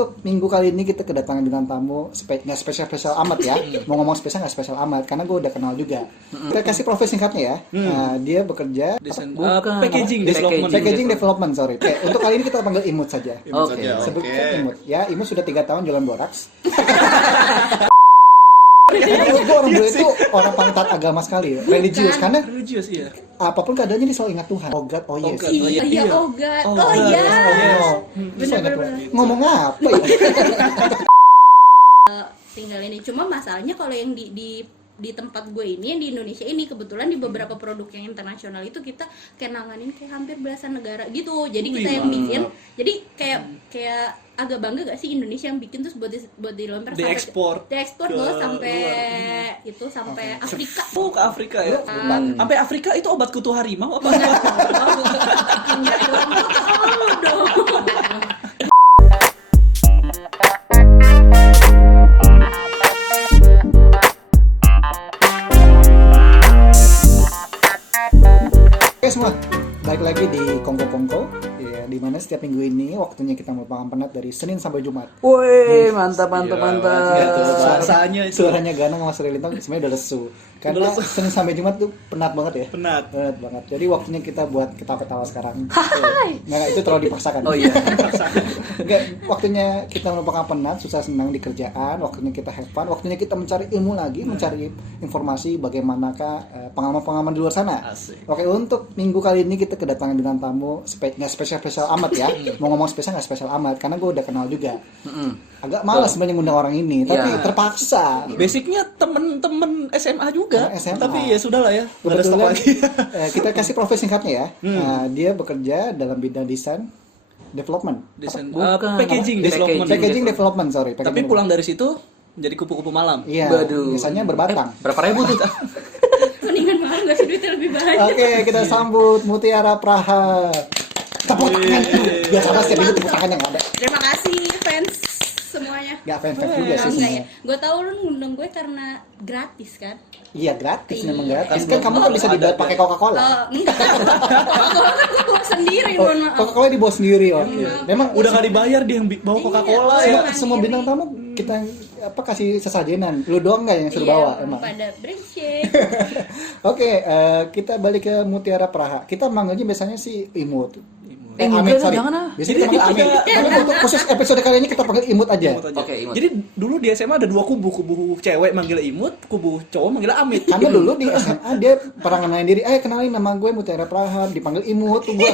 untuk minggu kali ini kita kedatangan dengan tamu nggak spesial amat ya. Mau ngomong spesial nggak spesial amat karena gue udah kenal juga. Kita kasih profesi singkatnya ya. Dia bekerja packaging development, sorry. Untuk kali ini kita panggil Imut saja. Sebutkan Imut. Ya, Imut sudah 3 tahun jualan boraks. Gue orang bule itu orang paling taat agama sekali, religius karena iya. Apapun keadaannya dia selalu ingat Tuhan. Oh God, oh yes. Oh God, oh yes. Bener. Ngomong apa ya? Tinggal ini. Cuma masalahnya kalau yang di tempat gue ini, yang di Indonesia ini, kebetulan di beberapa produk yang internasional itu kita kayak nanganin kayak hampir belasan negara gitu. Jadi kita yang bikin. Jadi kayak agak bangga gak sih Indonesia yang bikin terus buat dilempar sampai diekspor loh sampai Afrika. Oh, ke Afrika ya. Sampai Afrika itu obat kutu harimau apa? Enggak dong. Oke semua, balik lagi di Kongko ya, di mana setiap minggu ini waktunya kita merupakan penat dari Senin sampai Jumat. Woi, mantap. Suaranya Ganang sama Sri Lintang sebenarnya udah lesu. Karena Senin sampai Jumat tuh penat banget ya. Penat banget. Jadi waktunya kita buat ketawa-ketawa sekarang. Nggak, itu terlalu dipaksakan. Oh iya. Nggak, waktunya kita merupakan penat, susah senang di kerjaan, waktunya kita have fun, waktunya kita mencari ilmu lagi, mencari informasi bagaimanakah pengalaman-pengalaman di luar sana. Asik. Oke, untuk minggu kali ini kita kedatangan dengan tamu nggak spesial amat ya. Mau ngomong spesial nggak spesial amat karena gue udah kenal juga. Agak malas sebenarnya ngundang orang ini, tapi terpaksa. Basicnya temen SMA juga. SMA. Tapi ya sudahlah ya. Kebetulan kita kasih profesi singkatnya ya. Dia bekerja dalam bidang desain development. Packaging development, sorry. Tapi pulang dari situ jadi kupu-kupu malam. Iya. Biasanya berbatang. Berapa ribu tuh? Mendingan malam gak sih duitnya lebih banyak. Oke, kita sambut Mutiara Praha. Tepuk tangan. Biasanya setiap minggu tepuk tangan yang ada. Terima kasih fans semuanya. Gak fans juga sih semuanya. Gue tahu lu ngundang gue karena gratis kan. Iya, gratis, memang gratis. Kan kamu kan bisa dibayar pakai Coca-Cola. Enggak. Coca-Cola kan gue bawa sendiri, mohon maaf. Coca-Cola dibawa sendiri, oke. Memang udah nggak dibayar dia yang bawa Coca-Cola ya. Semua bintang tamu kita kasih sesajenan. Lu doang nggak yang suruh bawa emang. Pada brengsek. Oke, kita balik ke Mutiara Praha. Kita manggilnya biasanya si Imut. Amit, sorry. Biasanya kita panggil Amit. Tapi untuk khusus episode kali ini kita panggil Imut aja. Oke, Imut. Jadi dulu di SMA ada 2 kubu cewek manggil Imut, kubu cowok manggil Amit. Karena dulu di SMA dia pernah kenalin diri, kenalin nama gue Mutiara Praha, dipanggil Imut. Gue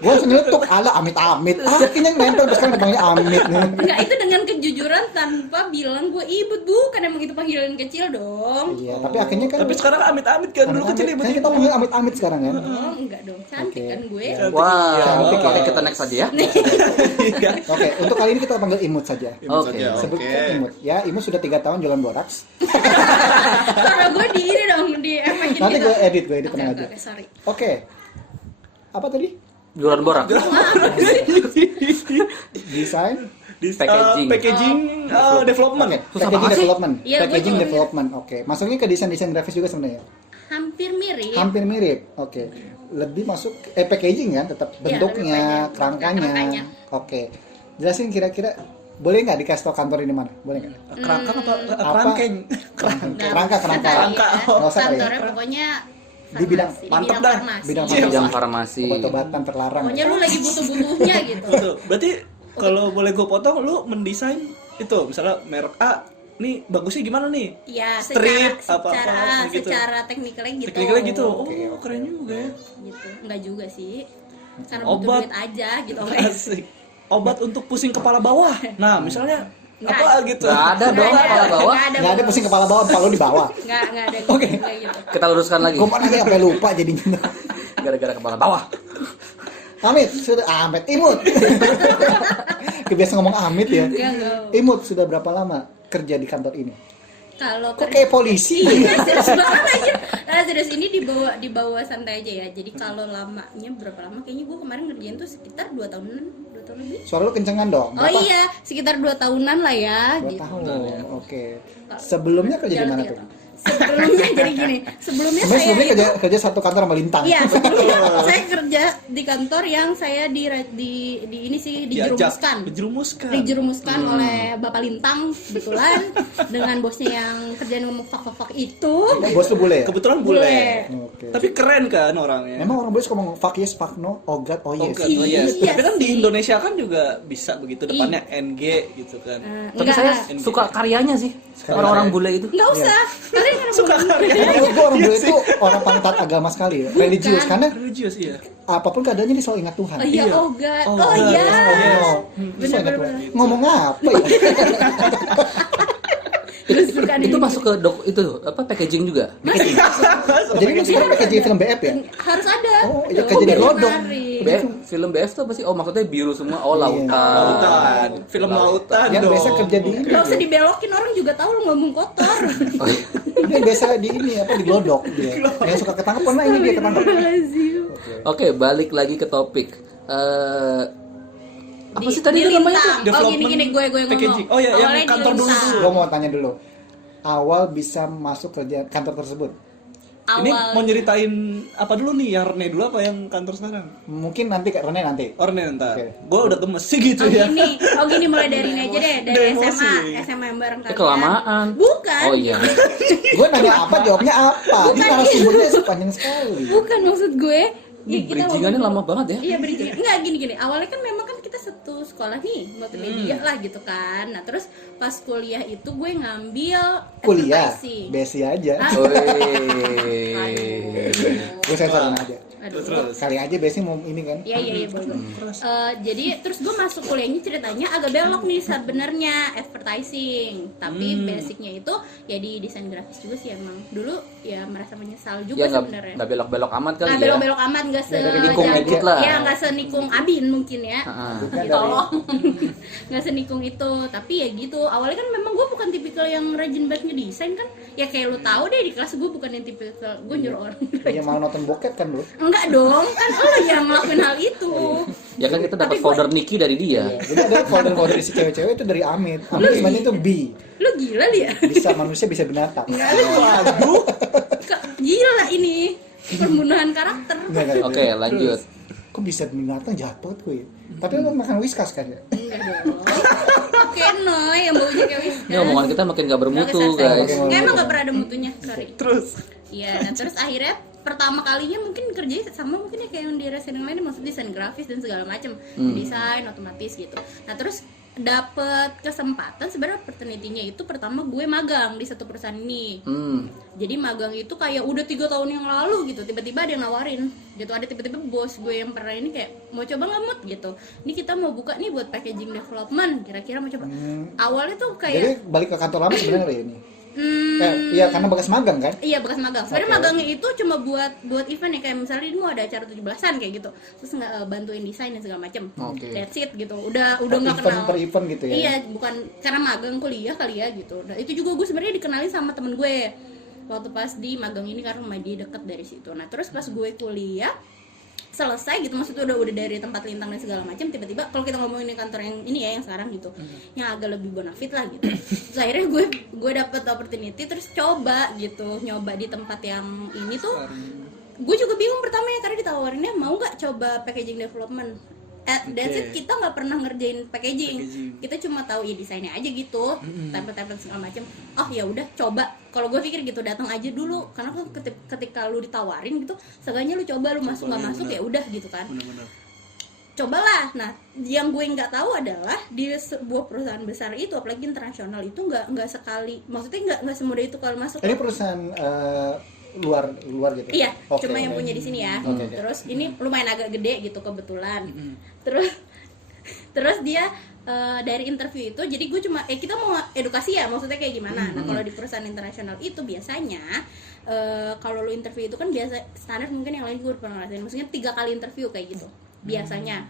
langsung nyeletuk, ala Amit. Akhirnya nempel, terus sekarang dipanggil Amit. Enggak, itu dengan kejujuran tanpa bilang gue Ibut, bukan emang itu panggilan kecil dong. Iya, tapi akhirnya kan. Tapi sekarang Amit kan dulu kecil Imut. Kan kita panggil Amit sekarang kan. Oh, enggak dong. Cantik kan gue. Wah, oke, kita next aja ya. Oke, untuk kali ini kita panggil Imut saja. Oke. Sebutkan Imut. Ya, Imut sudah 3 tahun jualan boraks. Karena gue di ini dong, di efek. Nanti gue edit tenang aja. Oke, sorry. Oke. Apa tadi? Jualan borak. Desain Packaging development. Packaging development. Iya, Packaging betul. development. Oke. Masuknya ke desain grafis juga sebenarnya. Hampir mirip. Oke. Lebih masuk packaging kan, tetap Iya, bentuknya, lebih banyak. kerangkanya. Kerangkanya. Oke. Jelasin kira-kira boleh nggak dikasih tau kantor ini mana? Boleh nggak? Kerangka apa? Kerangkeng. Kerangka. Nggak usah kali ya. Kantornya pokoknya Di bidang farmasi, mantap bidang dah. farmasi. bidang farmasi. Obat-obatan terlarang. Pokoknya lu lagi butuh-butuhnya gitu. Betul. Berarti kalau boleh gue potong, lu mendesain itu misalnya merek A, nih bagusnya gimana nih? Iya, Strip, secara gitu. secara teknikalnya gitu. Teknikalnya gitu. Oh, keren juga ya. Gitu. Enggak juga sih. Karena Obat. butuh duit aja gitu. Asik. Obat untuk pusing kepala bawah. Nah, misalnya Nggak apa ada. gitu? Nggak ada dong kepala bawah. Nggak ada pusing kepala bawah, kalau di bawah. Enggak ada gitu. Oke. Nggak gitu. Kita luruskan lagi. Gue mau nanya sampai lupa jadinya. Gara-gara kepala bawah. Amit sudah Imut. Kebiasaan ngomong Amit ya. Enggak. Imut sudah berapa lama kerja di kantor ini? Kalau Kok kayak polisi? Iya, serius banget aja. Nah, serius ini dibawa santai aja ya. Jadi kalau lamanya berapa lama? Kayaknya gue kemarin ngerjain tuh sekitar 2 tahunan lebih. Suara lu kencengan dong. Oh iya, sekitar 2 tahunan lah ya. 2 gitu. tahun. Oke. Sebelumnya kerja di mana tuh? Sebelumnya jadi gini, sebelumnya Sebenarnya saya sebelumnya itu kerja satu kantor sama Lintang. iya, sebelumnya saya kerja di kantor yang saya di ini sih dijerumuskan. Dijerumuskan oleh Bapak Lintang kebetulan dengan bosnya yang kerjaan ngomong fuck itu. Bos lu bule ya? Kebetulan bule. Oke. Tapi keren kan orangnya. Emang orang bule suka ngomong fuck yes, fuck no, oh god, oh Oh, yes. God, oh yes. Iya Tapi kan di sih. Indonesia kan juga bisa begitu, depannya NG gitu kan. Tapi saya suka karyanya sih. Orang-orang bule itu. Nggak usah, kalian kan Suka karyanya. Menurut gua orang bule itu orang paling taat agama sekali ya, religius, karena Religius iya. apapun keadaannya dia selalu ingat Tuhan. Oh iya, Iya. oh god, Oh, oh God. iya. Oh, dia selalu ingat Tuhan. Ngomong apa ya? Terus bukan Itu ini. masuk ke itu apa packaging juga? Jadi lu sekarang pakai film BF ya? Harus ada. Oh, iya, kayak jadi glodok. BF, film BF tuh apa sih? Oh, maksudnya biru semua. Oh, lautan. Lautan, film lautan Yang dong. biasa kerja di ini. Nggak usah dibelokin, orang juga tahu lu ngomong kotor. Oh, iya. Dia biasa di ini apa di glodok dia. Yang suka ketangkep pernah ini dia ketangkep. Lazim. Oke, balik lagi ke topik. Apa sih tadi Di itu namanya? Lintang. Oh Development gini gue ngomong. packaging. Oh, iya, yang Awalnya di kantor dulu Lintang. tuh. Gua mau tanya dulu. Awal bisa masuk kerja kantor tersebut. Ini Awal. mau nyeritain apa dulu nih? Yang Rene dulu apa yang kantor sekarang? Mungkin nanti Kak Rene nanti. Oh Rene ntar. Oke. Gue udah gemes sih gitu ya. Gini mulai dari ini aja deh, dari Emosi. SMA yang bareng kalian. Kelamaan. Bukan. Oh iya. Gue nanya apa jawabnya apa. Ini narasumbernya panjang sekali. Bukan maksud gue. Ya, kita Bridgingannya ngomong- lama banget ya. Iya bridging. Enggak gini. Awalnya kan memang kan kita satu sekolah nih, multimedia lah gitu kan. Nah terus pas kuliah itu gue ngambil Kuliah, advertising. besi aja. Ah. Wih. Gue sensorin aja. Aduh. Terus. Kali aja besi mau ini kan. Iya boleh. Jadi terus gue masuk kuliahnya ceritanya agak belok nih sebenarnya advertising, tapi basicnya itu ya di desain grafis juga sih emang. Dulu ya merasa menyesal juga Ya sebenarnya. nggak belok-belok amat kali ya. Belok-belok amat nggak se Ya, dari nikung edit lah. Ya nggak senikung Abin mungkin ya. Heeh. Bukan Gitu. dari Nggak senikung itu, tapi ya gitu. Awalnya kan memang gue bukan tipikal yang rajin banget ngedesain kan. Ya kayak lu tahu deh di kelas gue bukan yang tipikal gue nyuruh orang. Iya mau nonton bokep kan bro. Enggak dong, kan lo yang ngelakuin hal itu. Ya kan kita dapat Tapi folder Niki dari dia. Jadi ada folder-folder isi cewek-cewek itu dari Amit. Amit sebenarnya itu B. Lu gila dia. Bisa manusia bisa binatang. Waduh. Gila ini pembunuhan karakter. Enggak. Oke, lanjut. Kok bisa binatang jahat banget gue. Tapi lo makan whiskas kan ya? Enggak dong. Oke, no, yang baunya kayak whiskas. Ini omongan kita makin gak bermutu, Nggak kesan. guys. Oke. Emang gak pernah ada mutunya, sorry. Terus. Iya, nah terus akhirnya pertama kalinya mungkin kerjanya sama mungkin ya kayak yang di resin yang lain, maksudnya desain grafis dan segala macam, desain otomatis gitu. Nah terus dapet kesempatan sebenarnya opportunity-nya itu pertama gue magang di satu perusahaan ini. Jadi magang itu kayak udah 3 tahun yang lalu gitu, tiba-tiba ada yang nawarin gitu, ada tiba-tiba bos gue yang pernah ini kayak mau coba nggak Mut gitu, ini kita mau buka nih buat packaging development, kira-kira mau coba. Awalnya tuh Jadi kayak balik ke kantor lama sebenarnya ini. Iya karena bekas magang kan? iya bekas magang. Sebenarnya Oke. magangnya itu cuma buat event ya, kayak misalnya ini mau ada acara 17-an kayak gitu. Terus nggak bantuin desain dan segala macam. Oke. That's it gitu. Udah nggak Event kenal. per event gitu ya? Iya, bukan karena magang kuliah kali ya gitu. Nah, itu juga gue sebenarnya dikenalin sama temen gue waktu pas di magang ini karena rumah dia deket dari situ. Nah, terus pas gue kuliah selesai gitu, maksudnya udah dari tempat lintang dan segala macam, tiba-tiba kalau kita ngomongin di kantor yang ini ya yang sekarang gitu, yang agak lebih bonafit lah gitu. Terus akhirnya gue dapet opportunity, terus coba gitu, nyoba di tempat yang ini tuh. Gue juga bingung pertama ya karena ditawarinnya mau nggak coba packaging development. That's it, kita nggak pernah ngerjain packaging. Kita cuma tahu ya desainnya aja gitu, tempel-tempel segala macam. Oh ya udah coba. Kalau gue pikir gitu, datang aja dulu, karena kan ketika lu ditawarin gitu, seenggaknya lu coba, lu masuk nggak masuk ya udah gitu kan. Bener-bener. Cobalah. Nah, yang gue nggak tahu adalah di sebuah perusahaan besar itu, apalagi internasional itu nggak sekali, maksudnya nggak semudah itu kalau masuk. Ini perusahaan luar gitu? Iya, Oke, cuma yang oke. punya di sini ya. Oke. Terus ini lumayan agak gede gitu kebetulan. Terus dia dari interview itu, jadi gue cuma kita mau edukasi ya, maksudnya kayak gimana. Nah, kalau di perusahaan internasional itu biasanya kalau lu interview itu kan biasa standar, mungkin yang lain gue udah pernah ngerasain, maksudnya 3 kali interview kayak gitu biasanya.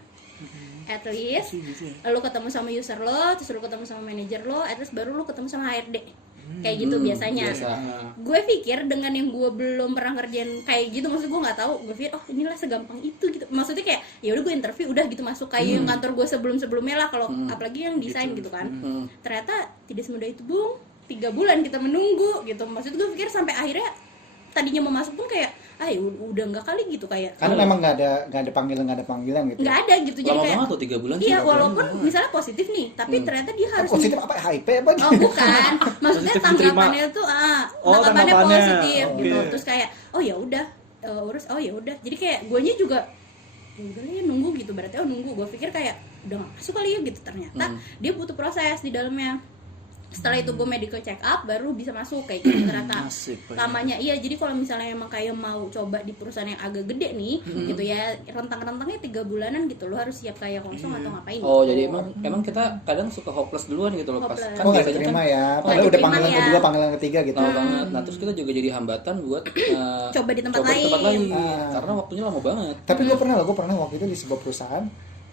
At least lu ketemu sama user lo, terus lu ketemu sama manajer lo, at least baru lu ketemu sama HRD. Kayak gitu biasanya. Gue pikir dengan yang gue belum pernah ngerjain kayak gitu, maksud gue nggak tahu, gue pikir oh inilah segampang itu gitu. Maksudnya kayak ya udah gue interview udah gitu masuk kayak yang kantor gue sebelumnya lah, kalau apalagi yang desain gitu kan. Ternyata tidak semudah itu, Bung. 3 bulan kita menunggu gitu. Maksud gue pikir sampai akhirnya tadinya mau masuk pun kayak udah nggak kali gitu kayak Karena memang nggak ada panggilan gitu. nggak ada gitu, jadi Lama kayak banget tuh 3 bulan sih. iya walaupun misalnya positif nih tapi ternyata dia harus Positif apa? HIV apa? oh bukan maksudnya Positif diterima. tanggapannya tuh Oh, tanggapannya tanggapannya. positif gitu Oke. terus kayak oh ya udah urus oh ya udah jadi kayak guanya juga ya udah lah ya nunggu gitu berarti nunggu gue pikir kayak udah nggak masuk kali ya gitu ternyata dia butuh proses di dalamnya. Setelah itu gue medical check up baru bisa masuk kayak gitu ternyata Asik, Pak. lamanya iya. Jadi kalau misalnya emang kayak mau coba di perusahaan yang agak gede nih gitu ya rentang-rentangnya 3 bulanan gitu lo harus siap kayak kosong atau ngapain Oh, gitu. jadi emang kita kadang suka hopeless duluan gitu loh pas. Hopeless. Kan Oh nggak biasanya diterima kan ya. Nggak Padahal udah diterima panggilan ya. kedua, panggilan ketiga gitu. lama banget. Nah, terus kita juga jadi hambatan buat Coba di tempat tempat lain. lain. Ah. Karena waktunya lama banget. Tapi gue pernah waktu itu di sebuah perusahaan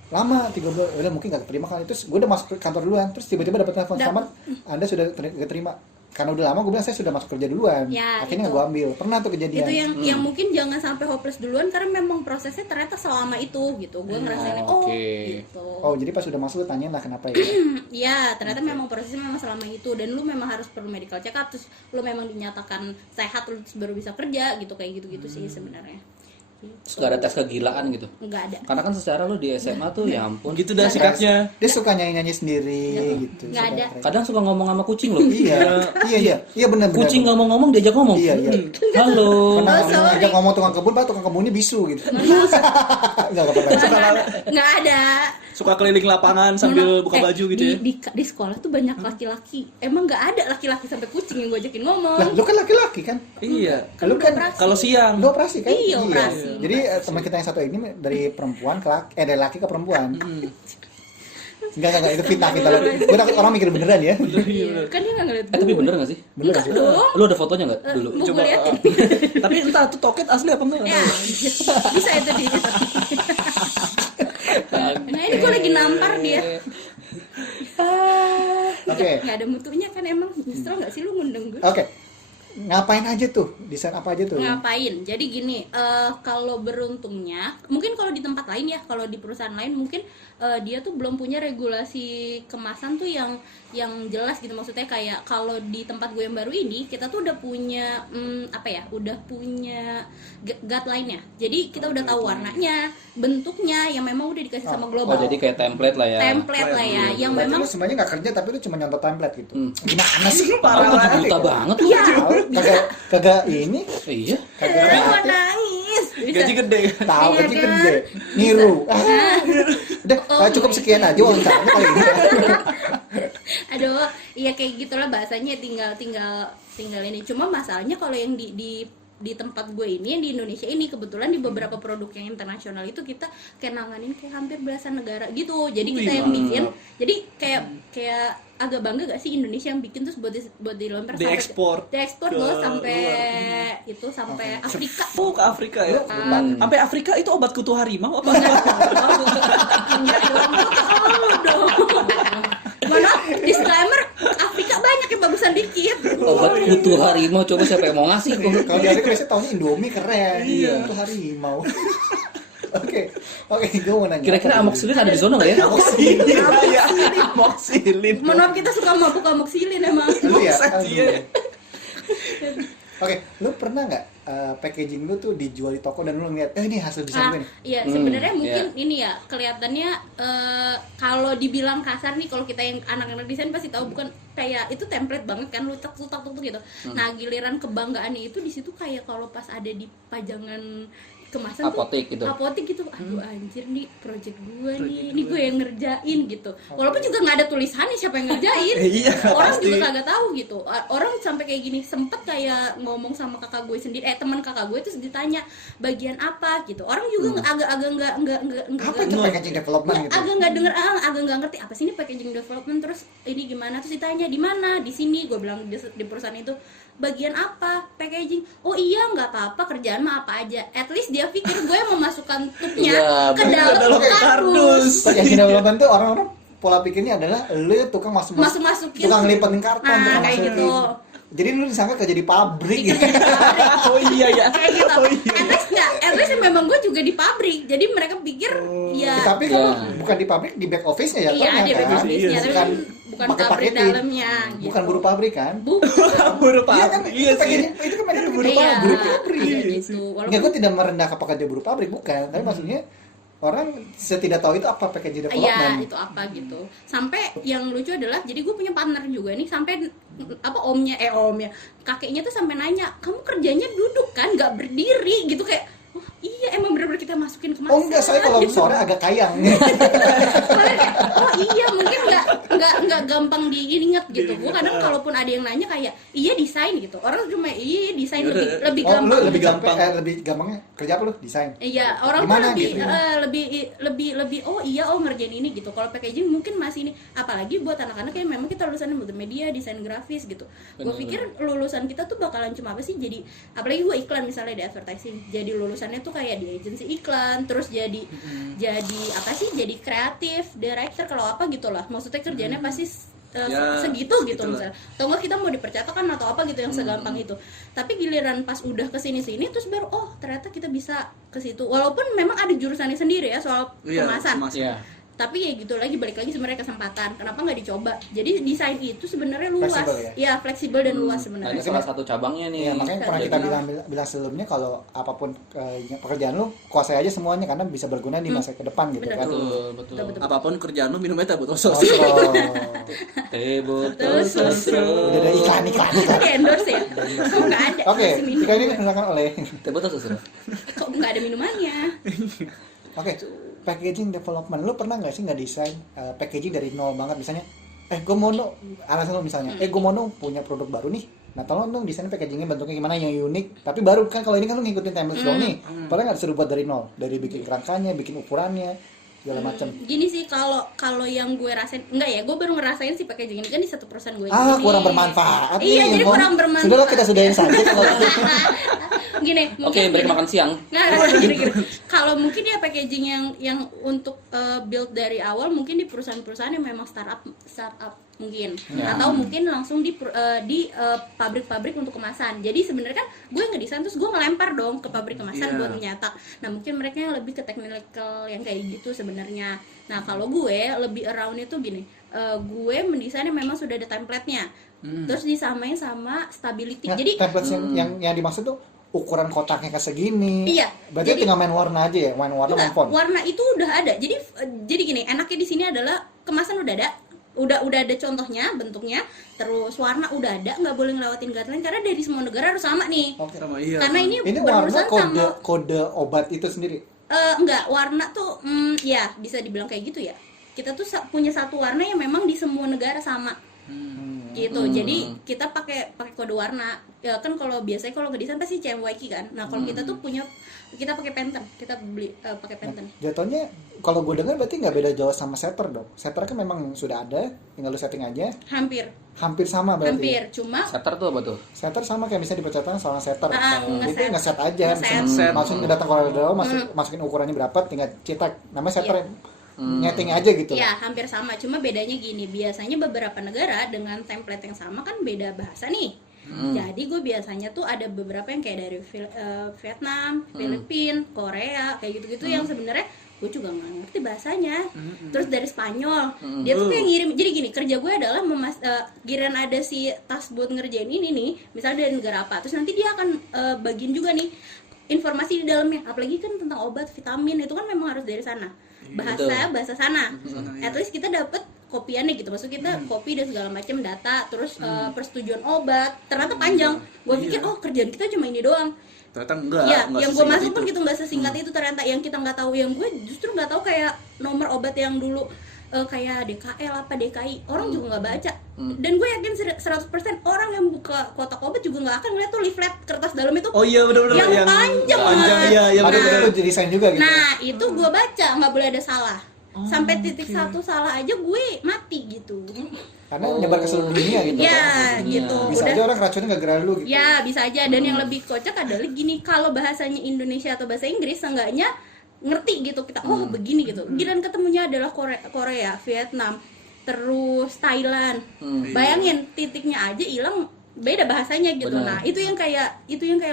lama 3 bulan udah mungkin nggak keterima kali, terus gue udah masuk ke kantor duluan, terus tiba-tiba dapat telepon selamat Anda sudah keterima. Karena udah lama gue bilang saya sudah masuk kerja duluan, Ya, akhirnya itu. gue ambil. Pernah tuh kejadian Itu yang mungkin jangan sampai hopeless duluan karena memang prosesnya ternyata selama itu gitu. Gue ngerasain oke. gitu. Oh jadi pas udah masuk lu tanyain lah kenapa ya. Ya, ternyata memang prosesnya memang selama itu dan lu memang harus perlu medical check up terus lu memang dinyatakan sehat lu terus baru bisa kerja gitu kayak gitu-gitu sih sebenarnya. Terus gak ada tes kegilaan gitu. Enggak ada. Karena kan secara lu di SMA tuh ya ampun. Gitu dah sikapnya. Dia suka nyanyi-nyanyi sendiri gitu. Nggak suka ada. keren. Kadang suka ngomong sama kucing loh. Iya benar. Kucing nggak mau ngomong diajak ngomong. Iya. Halo. Pernah sorry. ngajak ngomong tukang kebun, pak tukang kebunnya bisu gitu. Enggak apa-apa. Nggak ada. Suka keliling lapangan sambil buka baju gitu ya. Di sekolah tuh banyak laki-laki. Emang nggak ada laki-laki sampai kucing yang gue ajakin ngomong. Lah, lu kan laki-laki kan? Iya. Lu kan operasi. Kalau siang. lu operasi kan? Iya, operasi. Jadi teman kita yang satu ini dari perempuan ke laki, dari laki ke perempuan. Enggak, itu fitnah. Gue takut orang mikir beneran ya. Iya, kan dia nggak ngeliat gue. Tapi bener gak sih? Bener Enggak sih. dong. Lu ada fotonya nggak dulu? Mau Coba. gue liatin. Tapi entah tuh toket asli apa enggak? Ya, bisa itu dia. Nah ini gue lagi nampar dia. Oke. Nggak ada mutunya kan emang. Justru nggak sih lu ngundang gue? Oke. Ngapain aja tuh? Desain apa aja tuh? Ngapain? Jadi gini, kalau beruntungnya, mungkin kalau di tempat lain ya, kalau di perusahaan lain mungkin dia tuh belum punya regulasi kemasan tuh yang jelas gitu. Maksudnya kayak kalau di tempat gue yang baru ini, kita tuh udah punya udah punya guideline-nya. Jadi kita udah tahu warnanya, bentuknya yang memang udah dikasih sama Oh, global. jadi kayak template lah ya. Template lah ya, yang Berarti memang lu sebenarnya nggak kerja tapi lu cuma nyontoh template gitu. Gimana sih? Parah Lu banget. buta banget lu. Iya. Kagak ini, Iya. kagak Orang mau kreatif. nangis. Bisa. Gaji gede. Tahu Iya gaji kan? gede. Niru. Udah, Oh, cukup sekian aja wawancaranya kali ini. Aduh, iya kayak gitulah bahasanya tinggal ini. Cuma masalahnya kalau yang di tempat gue ini yang di Indonesia ini kebetulan di beberapa produk yang internasional itu kita kayak nanganin kayak hampir belasan negara gitu. Jadi kita yang bikin. Jadi kayak agak bangga gak sih Indonesia yang bikin terus buat dilempar Diekspor. diekspor ke loh sampai luar. itu sampai Afrika. Oh, ke Afrika ya. Sampai Afrika itu obat kutu harimau apa? Mana disclaimer Afrika banyak yang bagusan dikit. Obat kutu harimau, coba siapa yang mau ngasih kok. Kalau dari biasanya taunya Indomie keren. Iya. Itu harimau. Oke, gue mau nanya. Kira-kira amoxicillin ada di zona nggak ya? Iya, amoxicillin. Mohon maaf kita suka mabuk silin emang. Lu ya? Iya. Oke, lu pernah nggak packaging lu tuh dijual di toko dan lu ngeliat, ini hasil desain gue nih. Iya, sebenarnya mungkin ini ya kelihatannya kalau dibilang kasar nih kalau kita yang anak-anak desain pasti tahu bukan kayak itu template banget kan lu tak gitu. Nah, giliran kebanggaannya itu di situ kayak kalau pas ada di pajangan kemasan Apotek tuh gitu. apotek gitu aduh anjir nih project gue nih ini gue yang ngerjain gitu walaupun juga nggak ada tulisannya siapa yang ngerjain Iya, orang pasti. juga kagak tahu gitu orang sampai kayak gini sempet kayak ngomong sama kakak gue sendiri teman kakak gue terus ditanya bagian apa gitu orang juga agak-agak nggak Apa itu packaging development gitu? agak nggak denger agak nggak ngerti apa sih ini packaging development terus ini gimana terus ditanya di mana di sini gue bilang di perusahaan itu bagian apa packaging oh iya nggak apa-apa kerjaan mah apa aja at least dia pikir gue memasukkan tutnya Iya, ke dalam dalam kardus kardus. Packaging development tuh orang-orang pola pikirnya adalah lu tukang masukin tukang lipatin karton, tukang kayak masukin. gitu Jadi lu disangka kerja di pabrik gitu. Oh iya ya. kayak gitu Oh iya. at least memang gue juga di pabrik jadi mereka pikir ya Tapi kan bukan di pabrik, di back office-nya ya iya kan? di back office-nya tapi Bukan bukan bukan pakai pabrik paketing. dalamnya gitu. Bukan buru pabrik kan? Buru Iya kan? pabrik. Iya sih. Itu kan mereka buru Iya, pabrik. kayak gitu. Enggak, gue tidak merendahkan pekerja buru pabrik, bukan. Tapi maksudnya orang setidak tahu itu apa packaging Iya, development. itu apa gitu. Sampai yang lucu adalah jadi gue punya partner juga nih, sampai apa omnya kakeknya tuh sampai nanya, kamu kerjanya duduk kan, nggak berdiri gitu, kayak oh iya emang bener-bener kita masukin ke masa. Oh enggak, saya kalau gitu. sore agak kayang. Soalnya kayak, oh iya mungkin nggak gampang diinget gitu. Gue kadang kalaupun ada yang nanya kayak iya desain gitu, orang cuma iya desain lebih Oh, gampang. lu lebih Lebih gampang. gampang. Lebih gampangnya kerja apa lu? Desain. Iya, orang Gimana tuh lebih, gitu? lebih oh iya ngerjain ini gitu. Kalau packaging mungkin masih ini, apalagi buat anak-anak yang memang kita lulusan multimedia, desain grafis gitu. Gue pikir lulusan kita tuh bakalan cuma apa sih? Jadi apalagi gue iklan misalnya di advertising, jadi lulusannya tuh kayak di agensi iklan, terus jadi apa sih? Jadi kreatif, director kalau apa gitulah. Maksudnya kerjanya pasti Ya, segitu gitu segitulah. misalnya. Atau enggak kita mau dipercetakan atau apa gitu yang segampang itu. Tapi giliran pas udah kesini-sini terus baru oh ternyata kita bisa ke situ. Walaupun memang ada jurusannya sendiri ya soal Iya, kemasan. Iya. Tapi ya gitu lagi, balik lagi sebenarnya kesempatan. Kenapa nggak dicoba? Jadi desain itu sebenarnya luas. Fleksibel ya? Iya, fleksibel dan luas Nah, sebenarnya. ini salah satu cabangnya nih. Iya, makanya pernah kita bilang sebelumnya kalau apapun pekerjaan lu kuasai aja semuanya karena bisa berguna di masa ke depan gitu Bener. kan. Betul. Betul. Apapun kerjaan lu minum teh butuh sos. Oh, Teh botol Susu. udah ada iklan-iklan kan. Oke, endorse ya. Kok nggak ada? Oke, Masih minum. iklan ini diperkenalkan oleh Teh botol susu. Kok nggak ada minumannya? Oke, packaging development. Lu pernah nggak sih nggak desain packaging dari nol banget misalnya? Gue mau alasan lu misalnya, gue mau punya produk baru nih. Nah, tolong dong desain packagingnya bentuknya gimana yang unik. Tapi baru kan kalau ini kan lu ngikutin template doang nih. Padahal nggak disuruh buat dari nol, dari bikin kerangkanya, bikin ukurannya, segala macam. Gini sih, kalau yang gue rasain enggak ya, gue baru ngerasain sih packaging ini kan di satu perusahaan gue Ah, ini. kurang bermanfaat. Iya, nih, jadi Mon. kurang bermanfaat. Sudah lo kita sudahin saja kalau Gini, Oke, mungkin break gini. makan siang. Nah, gini. Kalau mungkin ya packaging yang untuk build dari awal mungkin di perusahaan-perusahaan yang memang startup mungkin, Ya. atau mungkin langsung di pabrik-pabrik untuk kemasan. Jadi sebenarnya kan gue ngedesain terus gue ngelempar dong ke pabrik kemasan buat menyetak. Nah mungkin mereka yang lebih ke technical yang kayak gitu sebenarnya. Nah kalau gue lebih around itu gini, gue mendesainnya memang sudah ada template-nya, terus disamain sama stability. Nah, Jadi template yang dimaksud tuh ukuran kotaknya kayak segini. Iya, Berarti jadi- tinggal main warna aja ya, main warna, main enggak, font. warna itu udah ada. Jadi gini, enaknya di sini adalah kemasan udah ada. Udah ada contohnya, bentuknya, terus warna udah ada, nggak boleh ngelewatin guideline karena dari semua negara harus sama nih. Oke. Sama iya. Karena ini Ini warna berurusan sama kode obat itu sendiri. enggak, warna tuh ya bisa dibilang kayak gitu ya. Kita tuh punya satu warna yang memang di semua negara sama. Gitu. Jadi kita pakai kode warna. Ya kan kalau biasanya kalau ngedesain pasti CMYK kan. Nah, kalau kita tuh kita pakai Pantone. Kita beli pakai Pantone. Jatuhnya kalau gue dengar berarti nggak beda jauh sama setter dong. Setter kan memang sudah ada, tinggal lu setting aja. Hampir sama berarti. Hampir, cuma Setter tuh apa tuh? Setter sama kayak misalnya di percetakan sama setter. Itu ngeset. ngeset aja, Ngeset. masukin datang koridor, masukin ukurannya berapa, tinggal cetak. Namanya setter. Nyeting aja gitu. ya hampir sama. Cuma bedanya gini, biasanya beberapa negara dengan template yang sama kan beda bahasa nih. Jadi gue biasanya tuh ada beberapa yang kayak dari Vietnam, Filipina, Korea, kayak gitu-gitu yang sebenarnya gue juga nggak ngerti bahasanya. Terus dari Spanyol, dia tuh kayak ngirim. Jadi gini, kerja gue adalah giliran ada si tas buat ngerjain ini nih, misalnya dari negara apa, terus nanti dia akan bagiin juga nih informasi di dalamnya. Apalagi kan tentang obat, vitamin itu kan memang harus dari sana. Bahasa sana. At least kita dapet kopiannya gitu, maksud kita kopi dan segala macam data, terus persetujuan obat. Ternyata panjang. Gue pikir kerjaan kita cuma ini doang. Ternyata enggak. Iya, enggak yang gue sesingkat masuk itu. pun gitu nggak sesingkat itu ternyata. Yang kita nggak tahu, yang gue justru nggak tahu kayak nomor obat yang dulu kayak DKL apa DKI, orang juga nggak baca. Dan gue yakin 100% orang yang buka kotak obat juga nggak akan ngeliat tuh leaflet kertas dalam itu. Oh iya benar-benar Yang panjang banget. iya iya Ada benar. itu desain juga gitu. Nah itu gue baca, nggak boleh ada salah. Sampai titik satu salah aja gue mati gitu. Karena nyebar ke seluruh dunia gitu. Ya kan. gitu. Bisa Udah. aja orang keracunan gara-gara lu gitu. Ya bisa aja. Dan yang lebih kocak adalah gini, kalau bahasanya Indonesia atau bahasa Inggris seenggaknya ngerti gitu kita. Oh begini gitu. Giliran ketemunya adalah Korea, Vietnam, terus Thailand. Bayangin titiknya aja hilang beda bahasanya gitu. Benar. Nah, itu yang kayak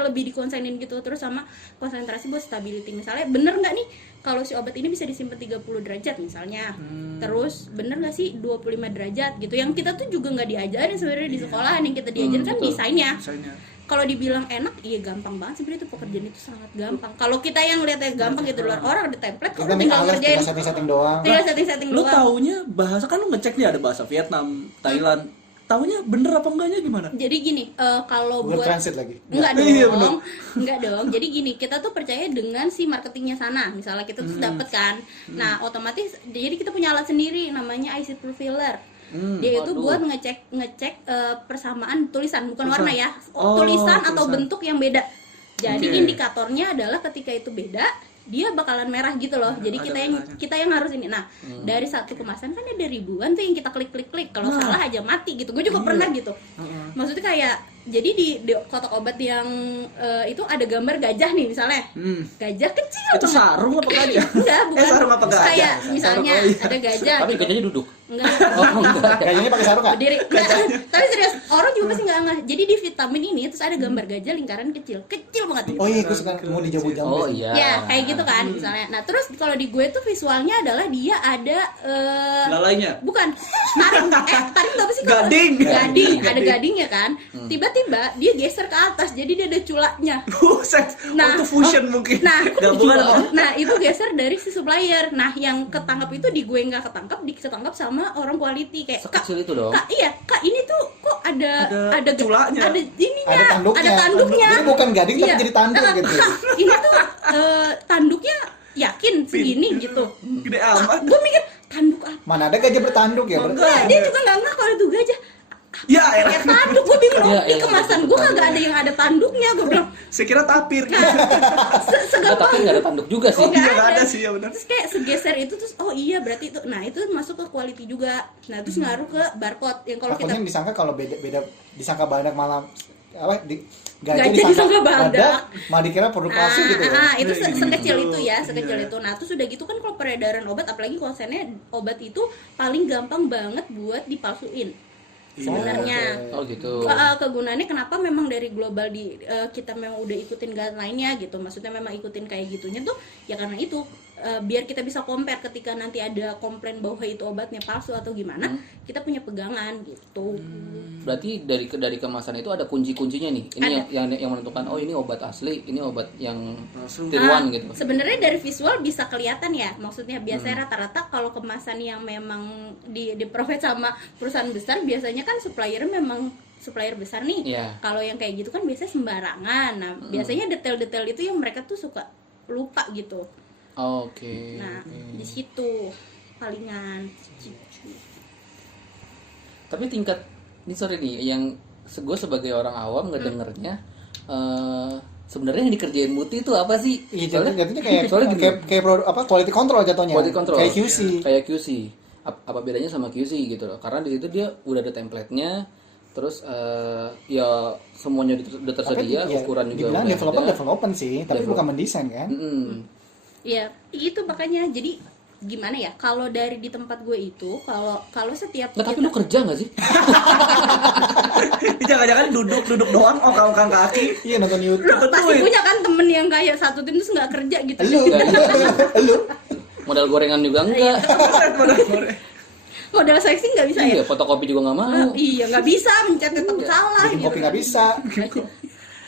lebih dikonsenin gitu, terus sama konsentrasi buat stability. Misalnya bener nggak nih kalau si obat ini bisa disimpan 30 derajat misalnya. Terus bener nggak sih 25 derajat gitu. Yang kita tuh juga nggak diajarin sebenarnya di sekolahan, yang kita diajarin kan betul. desainnya. Misalnya. Kalau dibilang enak, iya gampang banget sebenarnya itu pekerjaan itu sangat gampang. Kalau kita yang lihatnya gampang gitu luar, orang di template kok Kita tinggal tinggal ngerjain, setting-setting doang. tinggal setting-setting Lu doang. taunya bahasa kan lu ngecek nih ada bahasa Vietnam, Thailand. Taunya bener apa enggaknya gimana? Jadi gini, kalau Google buat Translate lagi. enggak Iya, bener. dong, enggak dong. Jadi gini, kita tuh percaya dengan si marketingnya sana. Misalnya kita tuh dapet kan, nah otomatis jadi kita punya alat sendiri namanya IC Profiler. Dia itu waduh. buat ngecek persamaan tulisan, bukan Tulisan. warna ya, Oh, tulisan atau tulisan. bentuk yang beda. Jadi Oke. indikatornya adalah ketika itu beda, dia bakalan merah gitu loh. Jadi ada kita merahnya. yang harus ini. Nah, dari satu kemasan kan ada ribuan tuh yang kita klik. Kalau Nah. salah aja mati gitu. Gue juga Iya. pernah gitu. Heeh. Maksudnya kayak jadi di kotak obat yang itu ada gambar gajah nih misalnya. Gajah kecil Itu banget. sarung apa gajah? Enggak, bukan. sarung apa gajah? Kayak misalnya Sarung, oh iya. ada gajah. Tapi gajahnya duduk. Enggak. Oh, enggak. Kayaknya pakai sarung nggak? Berdiri. Enggak, tapi serius, orang juga pasti enggak ngeh. Jadi di vitamin ini terus ada gambar gajah lingkaran kecil. Kecil banget. Oh iya, gue suka mau dijambut-jambut. Oh iya. Ya, kayak gitu kan misalnya. Nah, terus kalau di gue tuh visualnya adalah dia ada Lalainya. bukan taring taring tuh apa sih? kalau- Gading. Gading, ada Gading. gadingnya kan. Tiba-tiba dia geser ke atas, jadi dia ada culaknya. Buset. Nah. Itu fusion mungkin. Nah, Gabungan apa? nah itu geser dari si supplier. Nah, yang ketangkap itu di gue nggak ketangkap, ketangkap sama orang quality kayak kak, Sekecil itu dong. kak iya kak ini tuh kok Ada culaknya. ada ininya, Ada tanduknya. ada tanduknya. Jadi bukan gading tapi Iya. jadi tanduk Nah, gitu. Kak, ini tuh tanduknya yakin segini gitu. Gede amat. Gue mikir tanduk apa? Mana ada gajah bertanduk ya? Enggak. Nah, dia juga nggak ngeh kalau itu gajah. Ya, Kayak tanduk, gue bingung. Iya, Di iya, kemasan betul, gue betul. kagak ada yang ada tanduknya. Gue bilang saya kira tapir. Enggak, segampang tapi nggak ada tanduk juga sih. Oh, nggak Iya, nggak ada. ada sih, ya benar. Terus kayak segeser itu terus oh iya berarti itu. Nah, itu masuk ke quality juga. Nah, terus ngaruh ke barcode yang kalau kita Takutnya disangka kalau beda disangka badak malam apa di Gajah disangka badak. malah dikira produk palsu gitu ya. itu Iya, gitu. sekecil itu ya, sekecil Iya. itu. Nah, terus udah gitu kan kalau peredaran obat, apalagi konsennya obat itu paling gampang banget buat dipalsuin. Sebenarnya. Oh gitu. Kegunaannya kenapa memang dari global kita memang udah ikutin guideline-nya gitu. Maksudnya memang ikutin kayak gitunya tuh ya karena itu biar kita bisa compare ketika nanti ada komplain bahwa itu obatnya palsu atau gimana, kita punya pegangan gitu. Berarti dari kemasan itu ada kunci-kuncinya nih. Ini Ada. yang menentukan oh ini obat asli, ini obat yang Palsu. tiruan gitu. Sebenarnya dari visual bisa kelihatan ya. Maksudnya biasanya rata-rata kalau kemasan yang memang di provide sama perusahaan besar biasanya kan suppliernya memang supplier besar nih. Iya. Kalau yang kayak gitu kan biasanya sembarangan. Nah, biasanya detail-detail itu yang mereka tuh suka lupa gitu. Oke. Nah, oke. di situ palingan. Tapi tingkat ini sorry nih, yang gue sebagai orang awam ngedengernya sebenarnya yang dikerjain Muti itu apa sih? Iya, jatuhnya kayak soalnya gini, kayak apa quality control jatuhnya. quality control. Kayak QC. Kayak QC. Apa bedanya sama QC gitu loh? Karena di situ dia udah ada template-nya, terus ya semuanya udah tersedia, ya, ukuran juga dibilang udah ada. development sih, tapi Develop. bukan mendesain kan. Mm-mm. Ya, itu makanya. Jadi gimana ya? Kalau dari di tempat gue itu, kalau setiap Nggak, tapi lu kerja nggak sih? Jangan-jangan duduk doang, ongkang-ongkang kaki. Iya, nonton YouTube. Lu pasti punya kan temen yang kayak satu tim terus nggak kerja gitu. Lu Modal gorengan juga enggak. Modal seksi nggak bisa ya? Iya, fotokopi juga nggak mau. Iya, nggak bisa, mencet tetap salah bikin gitu. kopi nggak bisa.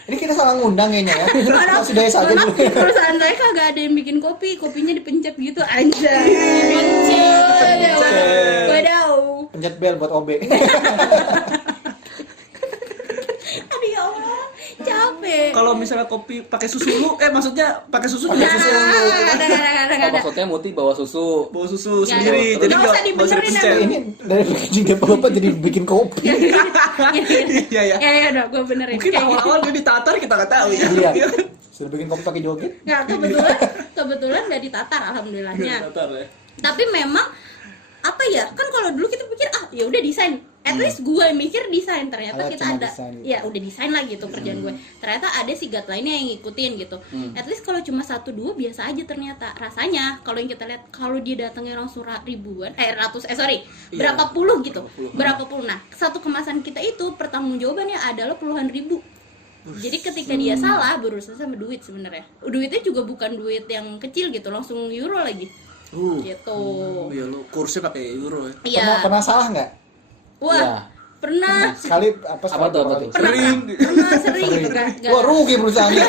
Ini kita salah ngundang kayaknya ya. Kita sudah saja Maaf, dulu. di perusahaan saya kagak ada yang bikin kopi, kopinya dipencet gitu aja. Pencet. Wadaw. Pencet bel buat OB. Aduh ya Allah, capek. Kalau misalnya kopi pakai susu lu, maksudnya pakai susu Pakai juga susu. Nggak ada. Maksudnya Muti bawa susu. bawa susu Ya, sendiri. nggak Jadi usah dibenerin, dipencet. Ini dari packaging developer jadi bikin kopi. Iya ya. Ya udah, gue benerin. Mungkin Kayak gitu. awal-awal dia ditatar kita nggak tahu ya. Iya. Sudah bikin kopi pakai joget. Nggak, kebetulan nggak ditatar alhamdulillahnya. Tatar ya. Tapi memang apa ya, kan kalau dulu kita pikir ya udah desain at least gue mikir desain, ternyata Alah, kita cuma ada desain gitu. ya udah desain lah gitu kerjaan gue, ternyata ada si guideline-nya yang ngikutin gitu. At least kalau cuma 1-2 biasa aja ternyata rasanya. Kalau yang kita lihat, kalau dia datangnya langsung ribuan berapa puluh gitu, berapa puluh. Nah, satu kemasan kita itu pertanggungjawabannya adalah puluhan ribu. Jadi ketika dia salah berurusan sama duit sebenarnya. Duitnya juga bukan duit yang kecil gitu, langsung euro lagi. Gitu. Iya lo kursnya pakai euro ya. Iya. Pernah salah nggak? Wah, Iya. pernah. Sekali apa Apa tuh? Sering gitu kan. Wah, rugi perusahaannya.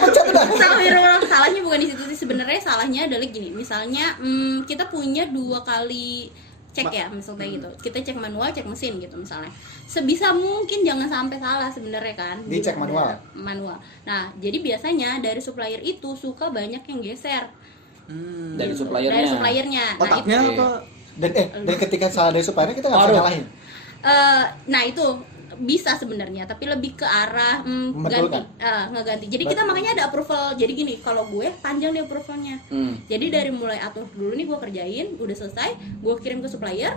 Pecat udah. Astagfirullah, salahnya bukan di situ sih sebenarnya. Salahnya adalah gini, misalnya kita punya 2 kali cek ya, misalnya gitu. Kita cek manual, cek mesin gitu misalnya. Sebisa mungkin jangan sampai salah sebenarnya kan. Dicek manual. Manual. Nah, jadi biasanya dari supplier itu suka banyak yang geser. Dari Gitu. suppliernya. Dari suppliernya. Nah, Otaknya itu- apa? Dan ketika salah dari suppliernya kita nggak bisa Waduh. nyalahin. nah itu bisa sebenarnya, tapi lebih ke arah Membetulkan. ngeganti. Jadi kita makanya ada approval. Jadi gini, kalau gue panjang nih approvalnya. Jadi dari mulai atur dulu nih gue kerjain, udah selesai, gue kirim ke supplier.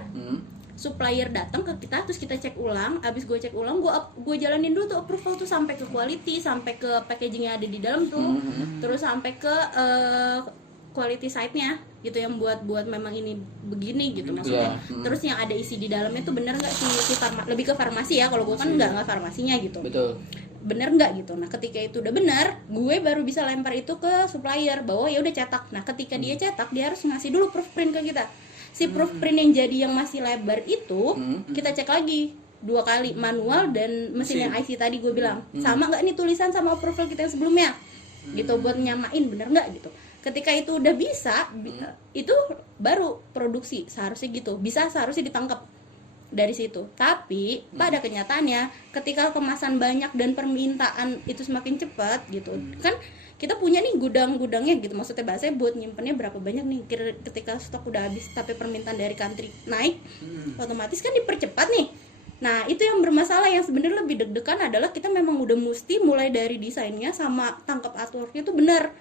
Supplier datang ke kita, terus kita cek ulang. Abis gue cek ulang, gue jalanin dulu tuh approval tuh sampai ke quality, sampai ke packaging yang ada di dalam tuh, terus sampai ke quality site-nya gitu, yang buat memang ini begini gitu maksudnya. Iya. Terus yang ada isi di dalamnya tuh bener nggak si lebih ke farmasi ya, kalau gue kan nggak farmasinya gitu. Betul. Bener nggak gitu. Nah ketika itu udah bener, gue baru bisa lempar itu ke supplier bahwa ya udah cetak. Nah ketika dia cetak, dia harus ngasih dulu proof print ke kita. Si proof print yang jadi yang masih lebar itu kita cek lagi 2 kali, manual dan mesin yang IC tadi gue bilang sama nggak nih tulisan sama approval kita yang sebelumnya gitu, buat nyamain bener nggak gitu. Ketika itu udah bisa, itu baru produksi, seharusnya gitu, bisa seharusnya ditangkap dari situ. Tapi pada kenyataannya ketika kemasan banyak dan permintaan itu semakin cepat gitu kan, kita punya nih gudang-gudangnya gitu, maksudnya bahasanya buat nyimpennya berapa banyak nih. Ketika stok udah habis tapi permintaan dari country naik, otomatis kan dipercepat nih. Nah itu yang bermasalah, yang sebenarnya lebih deg-degan adalah kita memang udah mesti mulai dari desainnya sama tangkap artworknya itu benar.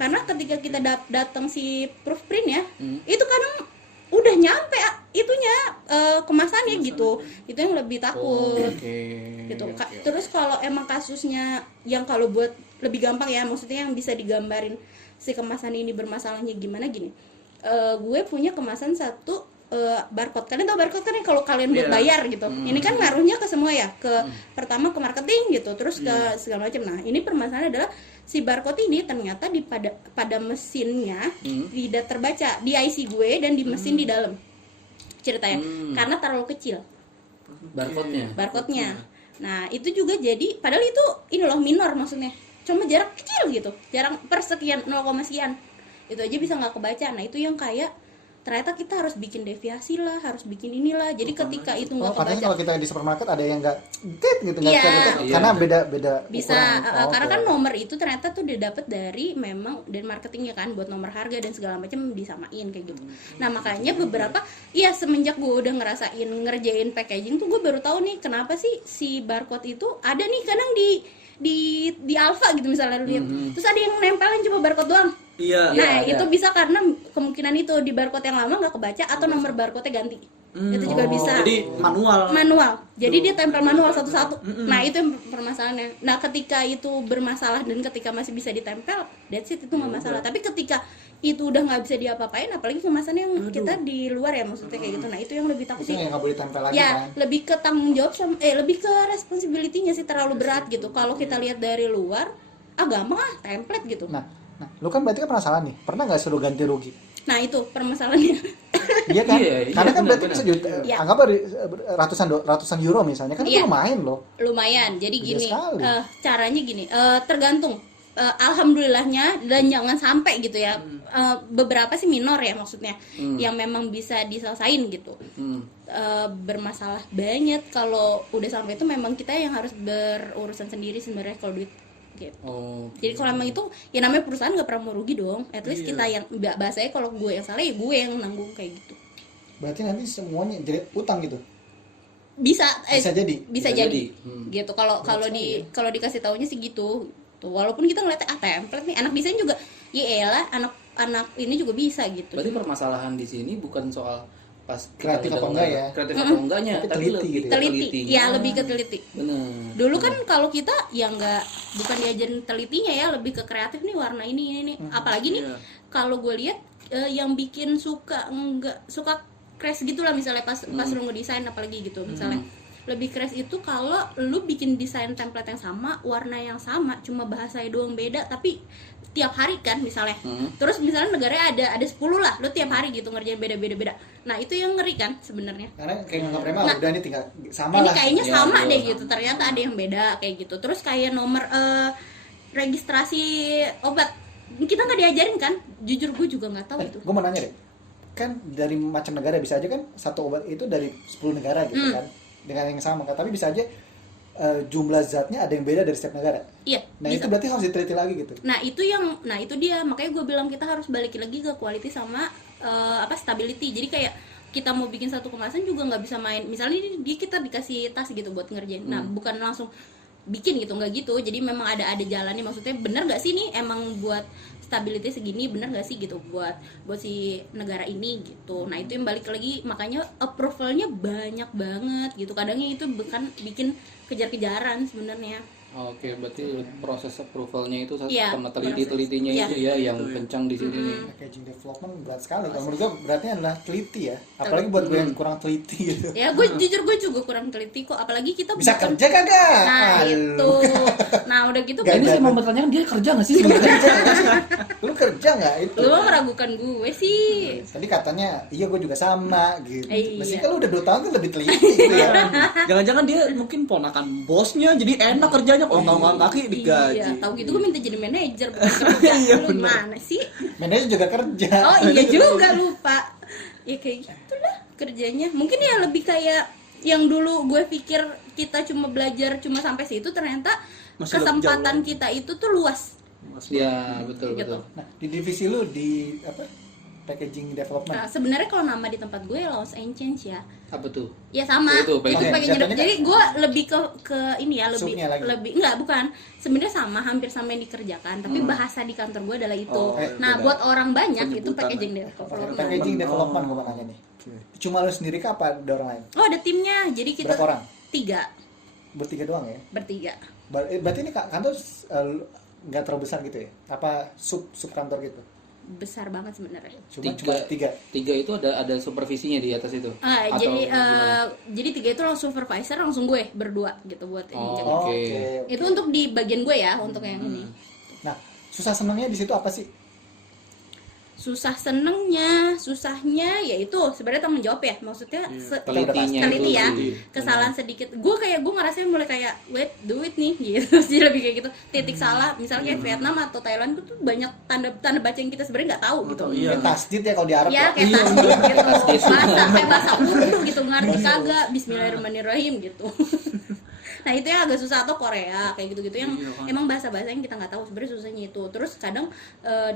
Karena ketika kita datang si proof print ya, itu kadang udah nyampe itunya kemasannya gitu. Itu yang lebih takut. Gitu. Terus kalau emang kasusnya yang kalau buat lebih gampang ya, maksudnya yang bisa digambarin si kemasan ini bermasalahnya gimana gini. Gue punya kemasan satu barcode. Kalian tahu barcode kan ya, kalau kalian buat bayar gitu. Ini kan ngaruhnya ke semua ya, ke pertama ke marketing gitu, terus ke segala macam. Nah, ini permasalahan adalah si barcode ini ternyata pada mesinnya tidak terbaca di IC gue dan di mesin di dalam. Ceritanya karena terlalu kecil barcode-nya. Nah, itu juga jadi padahal itu ini loh minor, maksudnya cuma jarak kecil gitu, jarang persekian 0, sekian. Itu aja bisa nggak kebaca. Nah, itu yang kayak ternyata kita harus bikin deviasi lah, harus bikin inilah. Jadi ketika itu nggak Katanya kebaca, kalau kita di supermarket ada yang nggak gitu, nggak Iya. bisa gitu. Karena beda bisa ukuran. karena Oke. kan nomor itu ternyata tuh didapat dari memang dari marketingnya kan, buat nomor harga dan segala macam disamain kayak gitu. Nah makanya beberapa semenjak gue udah ngerjain packaging tuh gue baru tahu nih kenapa sih si barcode itu ada nih kadang di Alfa gitu misalnya lu lihat, terus ada yang nempelin cuma barcode doang. Iya. Nah ada. itu bisa karena kemungkinan itu di barcode yang lama nggak kebaca atau nomor barcode-nya ganti. Itu juga bisa. Jadi manual. Jadi dia tempel manual satu-satu. Nah itu yang permasalahannya. Nah ketika itu bermasalah dan ketika masih bisa ditempel, that's it, itu nggak masalah. Tapi ketika itu udah nggak bisa diapa-apain, apalagi kemasan yang kita di luar ya, maksudnya kayak gitu. Nah itu yang lebih takut Itu sih. yang nggak boleh ditempel lagi Ya kan. lebih ke tanggung jawab lebih ke responsibility-nya sih, terlalu berat gitu. Kalau kita lihat dari luar, gampang template gitu. Nah, lu kan berarti kan pernah salah nih. Pernah nggak suruh ganti rugi? Nah itu permasalahannya. Iya kan? Iya, Karena kan benar, berarti benar. sejuta, Iya. anggap ratusan euro misalnya, kan itu Iya. lumayan loh. Lumayan. Jadi Gede gini, sekali. caranya gini, tergantung. Alhamdulillahnya dan jangan sampai gitu ya. Beberapa sih minor ya maksudnya, yang memang bisa diselesain gitu. Bermasalah banget kalau udah sampai itu memang kita yang harus berurusan sendiri sebenarnya kalau duit gitu. Jadi kalau memang itu ya namanya perusahaan nggak pernah mau rugi dong. At least kita yang bahasanya kalau gue yang salah ya gue yang nanggung kayak gitu. Berarti nanti semuanya jadi utang gitu. Bisa jadi. bisa Bisa jadi. jadi. Gitu kalau dikasih taunya sih gitu. Tuh, walaupun kita ngeliatnya template nih, anak desain juga ya elah, anak ini juga bisa gitu. Berarti permasalahan di sini bukan soal pas Kreatif kita apa enggak ya? kreatif atau enggaknya, Tapi tapi teliti lebih gitu ya? ke teliti ya, lebih ke teliti. Bener. Dulu kan kalau kita ya nggak, bukan diajarin telitinya ya, lebih ke kreatif nih, warna ini. Apalagi nih Iya. kalau gue lihat yang bikin suka crash gitu lah, misalnya pas lu ngedesain apalagi gitu misalnya. Lebih crash itu kalau lu bikin desain template yang sama, warna yang sama, cuma bahasanya doang beda, tapi tiap hari kan misalnya. Terus misalnya negaranya ada 10 lah, lu tiap hari gitu ngerjain beda. Nah, itu yang ngeri kan sebenarnya. Karena kayak nganggap remeh, Nah, udah ini tinggal sama Ini lah. kayaknya Ya, sama betul. deh gitu, ternyata ada yang beda kayak gitu. Terus kayak nomor registrasi obat, kita nggak diajarin kan, jujur gue juga nggak tahu itu. Gue mau nanya deh, kan dari macam negara bisa aja kan satu obat itu dari 10 negara gitu kan, dengan yang sama kan, tapi bisa aja jumlah zatnya ada yang beda dari setiap negara. Iya, Nah bisa. itu berarti harus diteliti lagi gitu. Nah itu dia, makanya gue bilang kita harus balik lagi ke quality sama stability. Jadi kayak kita mau bikin satu kemasan juga nggak bisa main, misalnya ini kita dikasih tas gitu buat ngerjain, nah bukan langsung bikin gitu, nggak gitu. Jadi memang ada jalannya, maksudnya bener nggak sih nih emang buat stability segini, bener nggak sih gitu buat si negara ini gitu. Nah itu yang balik lagi, makanya approvalnya banyak banget gitu, kadangnya itu bukan bikin kejar-kejaran sebenarnya. Oke, berarti proses approvalnya itu Iya, sama teliti-telitinya Iya. itu ya yang kencang di sini nih. Packaging development berat sekali. Kalau menurut gue beratnya adalah teliti ya. Apalagi buat gue yang kurang teliti gitu. Ya gue jujur gue juga kurang teliti kok, apalagi kita Bisa bukan- kerja kagak? Nah Alu. itu, nah udah gitu Gak Ini ada. saya mau bertanya, dia kerja nggak sih sebenarnya? Lu kerja nggak itu? lu mah meragukan gue sih. Tadi katanya, iya gue juga sama gitu. Iya. Mesti kan lu udah 2 tahun kan lebih teliti gitu ya. Jangan-jangan dia mungkin ponakan bosnya, jadi enak kerjanya, kalau ngangkat kaki digaji. Iya, tahu gitu gue minta jadi manajer bukan kerja. Iya, Lu bener. gimana sih? Manajer juga kerja. Oh iya juga, lupa. Ya kayak gitulah kerjanya. Mungkin ya lebih kayak yang dulu gue pikir kita cuma belajar cuma sampai situ, ternyata Masih kesempatan jauh. kita itu tuh luas. Ya, betul Gitu. betul. Nah, di divisi lu di apa? Packaging development. Nah, sebenarnya kalau nama di tempat gue Lost and Change ya. Apa tuh? Ya sama. Itu, Itu packaging. packaging. Jatuhnya Jadi gue lebih ke ini ya, Supnya lagi. lebih enggak, bukan. Sebenarnya sama, hampir sama yang dikerjakan, tapi bahasa di kantor gue adalah itu. Oh, nah, beda. buat orang banyak itu Penyebutan. packaging development. Packaging development gue mau nanya nih. Oke. Cuma lu sendiri kah apa ada orang lain? Oh, ada timnya. Jadi kita Berapa orang? 3, Bertiga doang ya? bertiga. Berarti ini kantor nggak terlalu besar gitu ya? Apa sub kantor gitu? Besar banget sebenarnya. Cuma 3. Tiga itu ada supervisinya di atas itu. Atau Jadi gimana? jadi 3 itu langsung supervisor, langsung gue berdua gitu buat ini. Oh. Jadi, Oke. itu untuk di bagian gue ya, untuk yang ini. Nah, susah senangnya di situ apa sih? Susah senengnya, susahnya yaitu sebenarnya tanggung jawab ya, maksudnya Telitinya teliti itu ya, sih. kesalahan sedikit gue ngerasain mulai kayak wait do it nih gitu. Jadi lebih kayak gitu, titik salah misalnya kayak Vietnam atau Thailand itu tuh banyak tanda baca yang kita sebenarnya nggak tahu gitu. Iya. Kayak tasdid ya kalau di Arab Ya ya. kayak tasdid gitu, Tasdid. bahasa Urdu gitu, ngerti kagak, Bismillahirrahmanirrahim gitu. Nah itu yang agak susah, atau Korea kayak gitu-gitu yang Iya, kan. emang bahasa-bahasa yang kita nggak tahu sebenarnya, susahnya itu. Terus kadang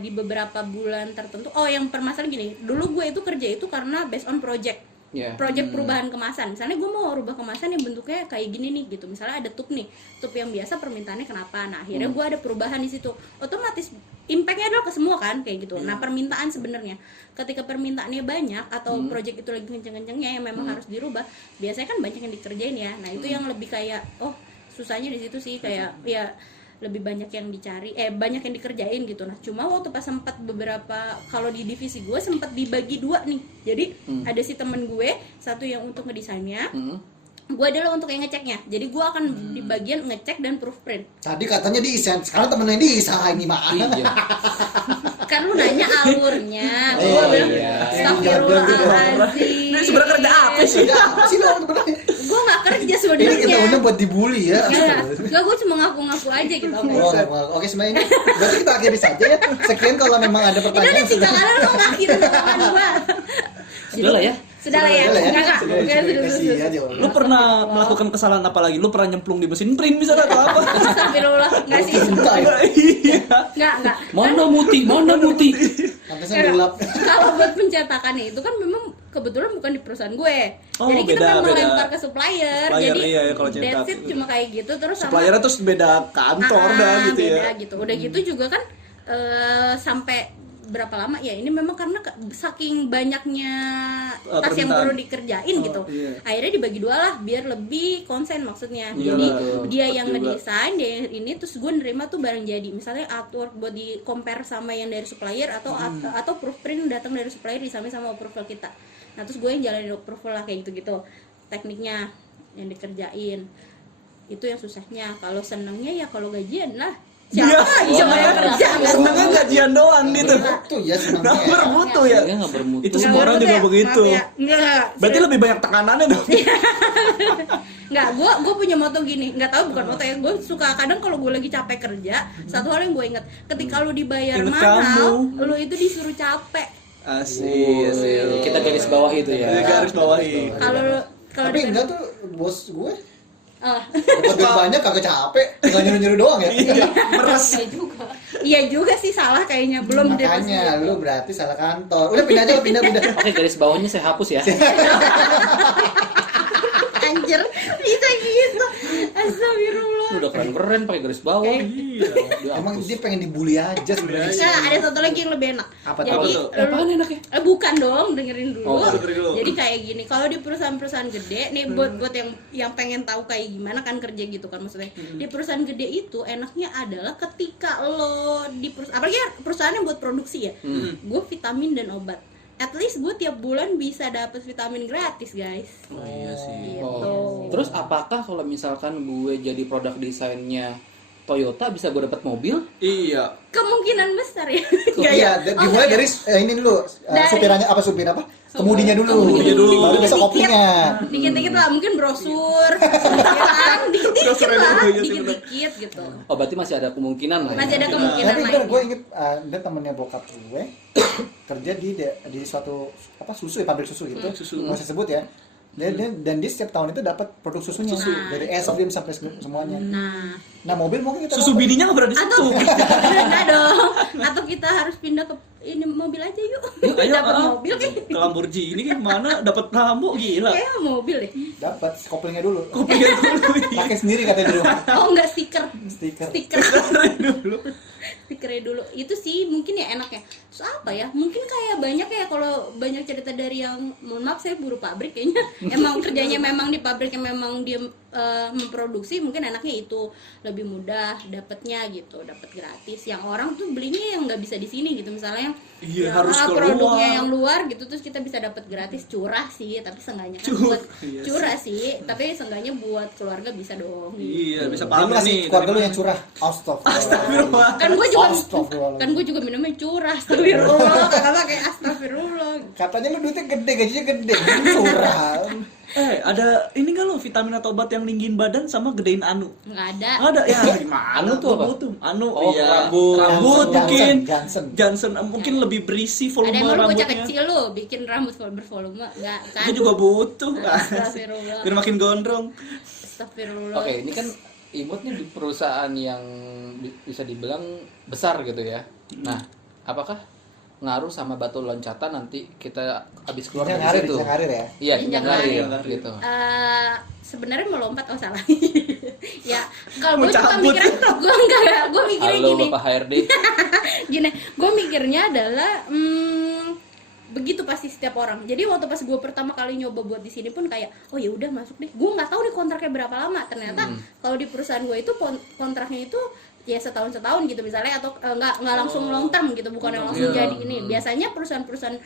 di beberapa bulan tertentu, yang permasalahan gini, dulu gue itu kerja itu karena based on project. Ya. Project perubahan kemasan, misalnya gue mau rubah kemasan yang bentuknya kayak gini nih gitu, misalnya ada tup nih, tup yang biasa permintaannya kenapa, nah akhirnya gue ada perubahan di situ, otomatis impactnya adalah ke semua kan kayak gitu. Nah permintaan sebenarnya ketika permintaannya banyak atau project itu lagi kenceng-kencengnya yang memang harus dirubah, biasanya kan banyak yang dikerjain ya. Nah itu yang lebih kayak susahnya di situ sih, kayak ya lebih banyak yang dicari, banyak yang dikerjain gitu. Nah cuma waktu pas sempat beberapa, kalau di divisi gue sempat dibagi 2 nih, jadi ada si temen gue satu yang untuk ngedesainnya, gue adalah untuk yang ngeceknya. Jadi gue akan di bagian ngecek dan proofprint. Tadi katanya desain, sekarang temennya desain ini mah. Iya. Kan lu nanya alurnya, Oh, gue bilang iya. astagfirullahaladzim. Ini sebenarnya kerja apa sih? Ya, apa sih lo sebenarnya? Gue gak kerja Ini sebenarnya. ketemunya buat dibully ya. Enggak, gue cuma ngaku-ngaku aja gitu. Oke, sebenarnya ini berarti kita akhiri saja ya. Sekian kalau memang ada Itu pertanyaan. udah 3 kali lu ngakhirin omongan gue. Sudah lah ya. Sudah lah ya. Sudah ya. Enggak, Kasih aja. Lu pernah melakukan kesalahan apa lagi? Lu pernah nyemplung di mesin print misalnya atau apa? Astagfirullah, enggak sih. Buka ya. Iya. Enggak. Mana muti? Pantesan gelap. Kalau buat pencetakannya itu kan memang kebetulan bukan di perusahaan gue. Oh, Jadi kita beda, memang beda. melempar ke supplier. Supplier, Jadi iya, kalau cetak. that's it, cuma kayak gitu terus sama Suppliernya terus beda kantor dah gitu beda ya. gitu. Udah gitu juga kan sampai berapa lama ya, ini memang karena saking banyaknya tas yang permintaan. perlu dikerjain gitu, iya. akhirnya dibagi dua lah biar lebih konsen maksudnya. Iya, Jadi betul. dia Cepet yang juga. ngedesain, dia yang ini, terus gue nerima tuh barang jadi, misalnya artwork buat di compare sama yang dari supplier atau proofprint datang dari supplier disamain sama approval kita. Nah terus gue yang jalanin approval lah kayak gitu tekniknya yang dikerjain. Itu yang susahnya. Kalau senengnya ya kalau gajian lah, siapa Iya. lagi coba yang kerja nggak Senengnya gajian doang gitu. Itu ya Nggak senangnya. bermutu ya. Dia nggak bermutu. Itu semua orang juga begitu. Enggak. Berarti lebih banyak tekanannya dong. Enggak, gue punya moto gini, nggak tahu bukan moto ya, gue suka kadang kalau gue lagi capek kerja, satu hal yang gue inget, ketika lu dibayar Inget mahal, kamu. lu itu disuruh capek. Asik. Kita garis bawah itu ya. Garis bawahi. Kalau Tapi enggak tuh bos gue oh, dapat duit banyak kagak capek, tinggal nyuruh-nyuruh doang ya. Iya, meres. iya juga sih salah kayaknya, belum deh pas Makanya gitu. lu berarti salah kantor. Udah pindah aja, pindah. Oke, garis bawahnya saya hapus ya. Anjir, bisa gitu. Astagfirullah. Udah keren-keren pakai garis bawah. Iya. Emang dia pengen dibully aja sebenarnya. Nah, ada satu lagi yang lebih enak. Apa Jadi, tuh? Apaan enaknya? bukan dong, dengerin dulu. Oh, dengerin dulu. Jadi kayak gini, kalau di perusahaan-perusahaan gede nih, buat yang pengen tahu kayak gimana kan kerja gitu kan maksudnya. Di perusahaan gede itu enaknya adalah ketika lo di perusahaan, apalagi ya perusahaan yang buat produksi ya, gue vitamin dan obat. At least gue tiap bulan bisa dapet vitamin gratis guys. Oh iya sih. Gitu. Oh. Terus apakah kalau misalkan gue jadi produk desainnya Toyota bisa gue dapat mobil? Iya. Kemungkinan besar ya. Iya, dimulai dari ini dulu, supir apa? Kemudinya dulu. Kemudinya dulu. Baru bisa kopinya. Dikit-dikit lah, mungkin brosur, ya, dikit-dikit Brosur lah, dulu, iya sih, dikit-dikit gitu. Oh, berarti masih ada kemungkinan lah. Ya? Masih ada kemungkinan Tapi bener lainnya. gue inget ada temennya bokap gue kerja di suatu susu ya, pabrik susu gitu. Susu. Nggak usah sebut ya. Dan dia setiap tahun itu dapat produk susunya dari es krim sampai semuanya. Nah mobil mungkin kita Susu dapat. bininya nggak berani Atau sentuh. enggak dong. Atau kita harus pindah ke ini mobil aja yuk. Ayo, Dapat mobil ke Lamborghini gimana? Dapat Lambo gila. kayak mobil deh. Dapat koplingnya dulu. Kopinya dulu. Pakai sendiri katanya dulu. Oh enggak, stiker. Stiker. Dulu. Stikernya dulu. Itu sih mungkin ya enaknya. Terus apa ya? Mungkin kayak banyak ya, kalau banyak cerita dari yang, mohon maaf saya buruh pabrik kayaknya. Emang kerjanya memang di pabrik yang memang dia memproduksi, mungkin enaknya itu lebih mudah dapatnya gitu, dapat gratis. Yang orang tuh belinya yang nggak bisa di sini gitu, misalnya yang Iya, harus keluar. produknya yang luar gitu, terus kita bisa dapat gratis, curah sih, tapi seenggaknya kan buat Iya sih. curah sih, tapi seenggaknya buat keluarga bisa dong. Iya, bisa Lu paham masih nih. keluarga lu yang curah. Astagfirullah. Kan gue juga minumnya curah, astagfirullah, kakak pakai astagfirullah. Katanya lu duitnya gede, gajinya gede. Curah. Ada ini nggak lo vitamin atau obat yang ninggin badan sama gedein anu? Nggak ada. Ada ya, gimana Anu tuh apa? Tuh. Anu, Oh, iya. rambut. Rambut Johnson, mungkin. Johnson. Johnson mungkin lebih berisi Ada volume yang mau bocah rambutnya. kecil lu bikin rambut bervolume, nggak kan? Gue juga butuh. Astagfirullah. Biar makin gondrong. Astagfirullah. Oke, ini kan Imut nih di perusahaan yang bisa dibilang besar gitu ya. Nah, apakah ngaruh sama batu loncatan nanti kita habis keluar Yang dari ngarir, situ? yang ngarir ya. Iya, Jenjang yang ngarir karir. gitu. Sebenarnya melompat, oh salah. Ya, kalau Mau gue juga cabut. mikirnya, gue mikirnya Halo gini. Bapak HRD. Gini, gue mikirnya adalah begitu pasti setiap orang. Jadi waktu pas gue pertama kali nyoba buat di sini pun kayak, oh ya udah masuk deh. Gue nggak tahu nih kontraknya berapa lama. Ternyata kalau di perusahaan gue itu kontraknya itu ya setahun gitu misalnya, atau nggak langsung long term gitu, bukan yang langsung Iya. jadi ini. Biasanya perusahaan-perusahaan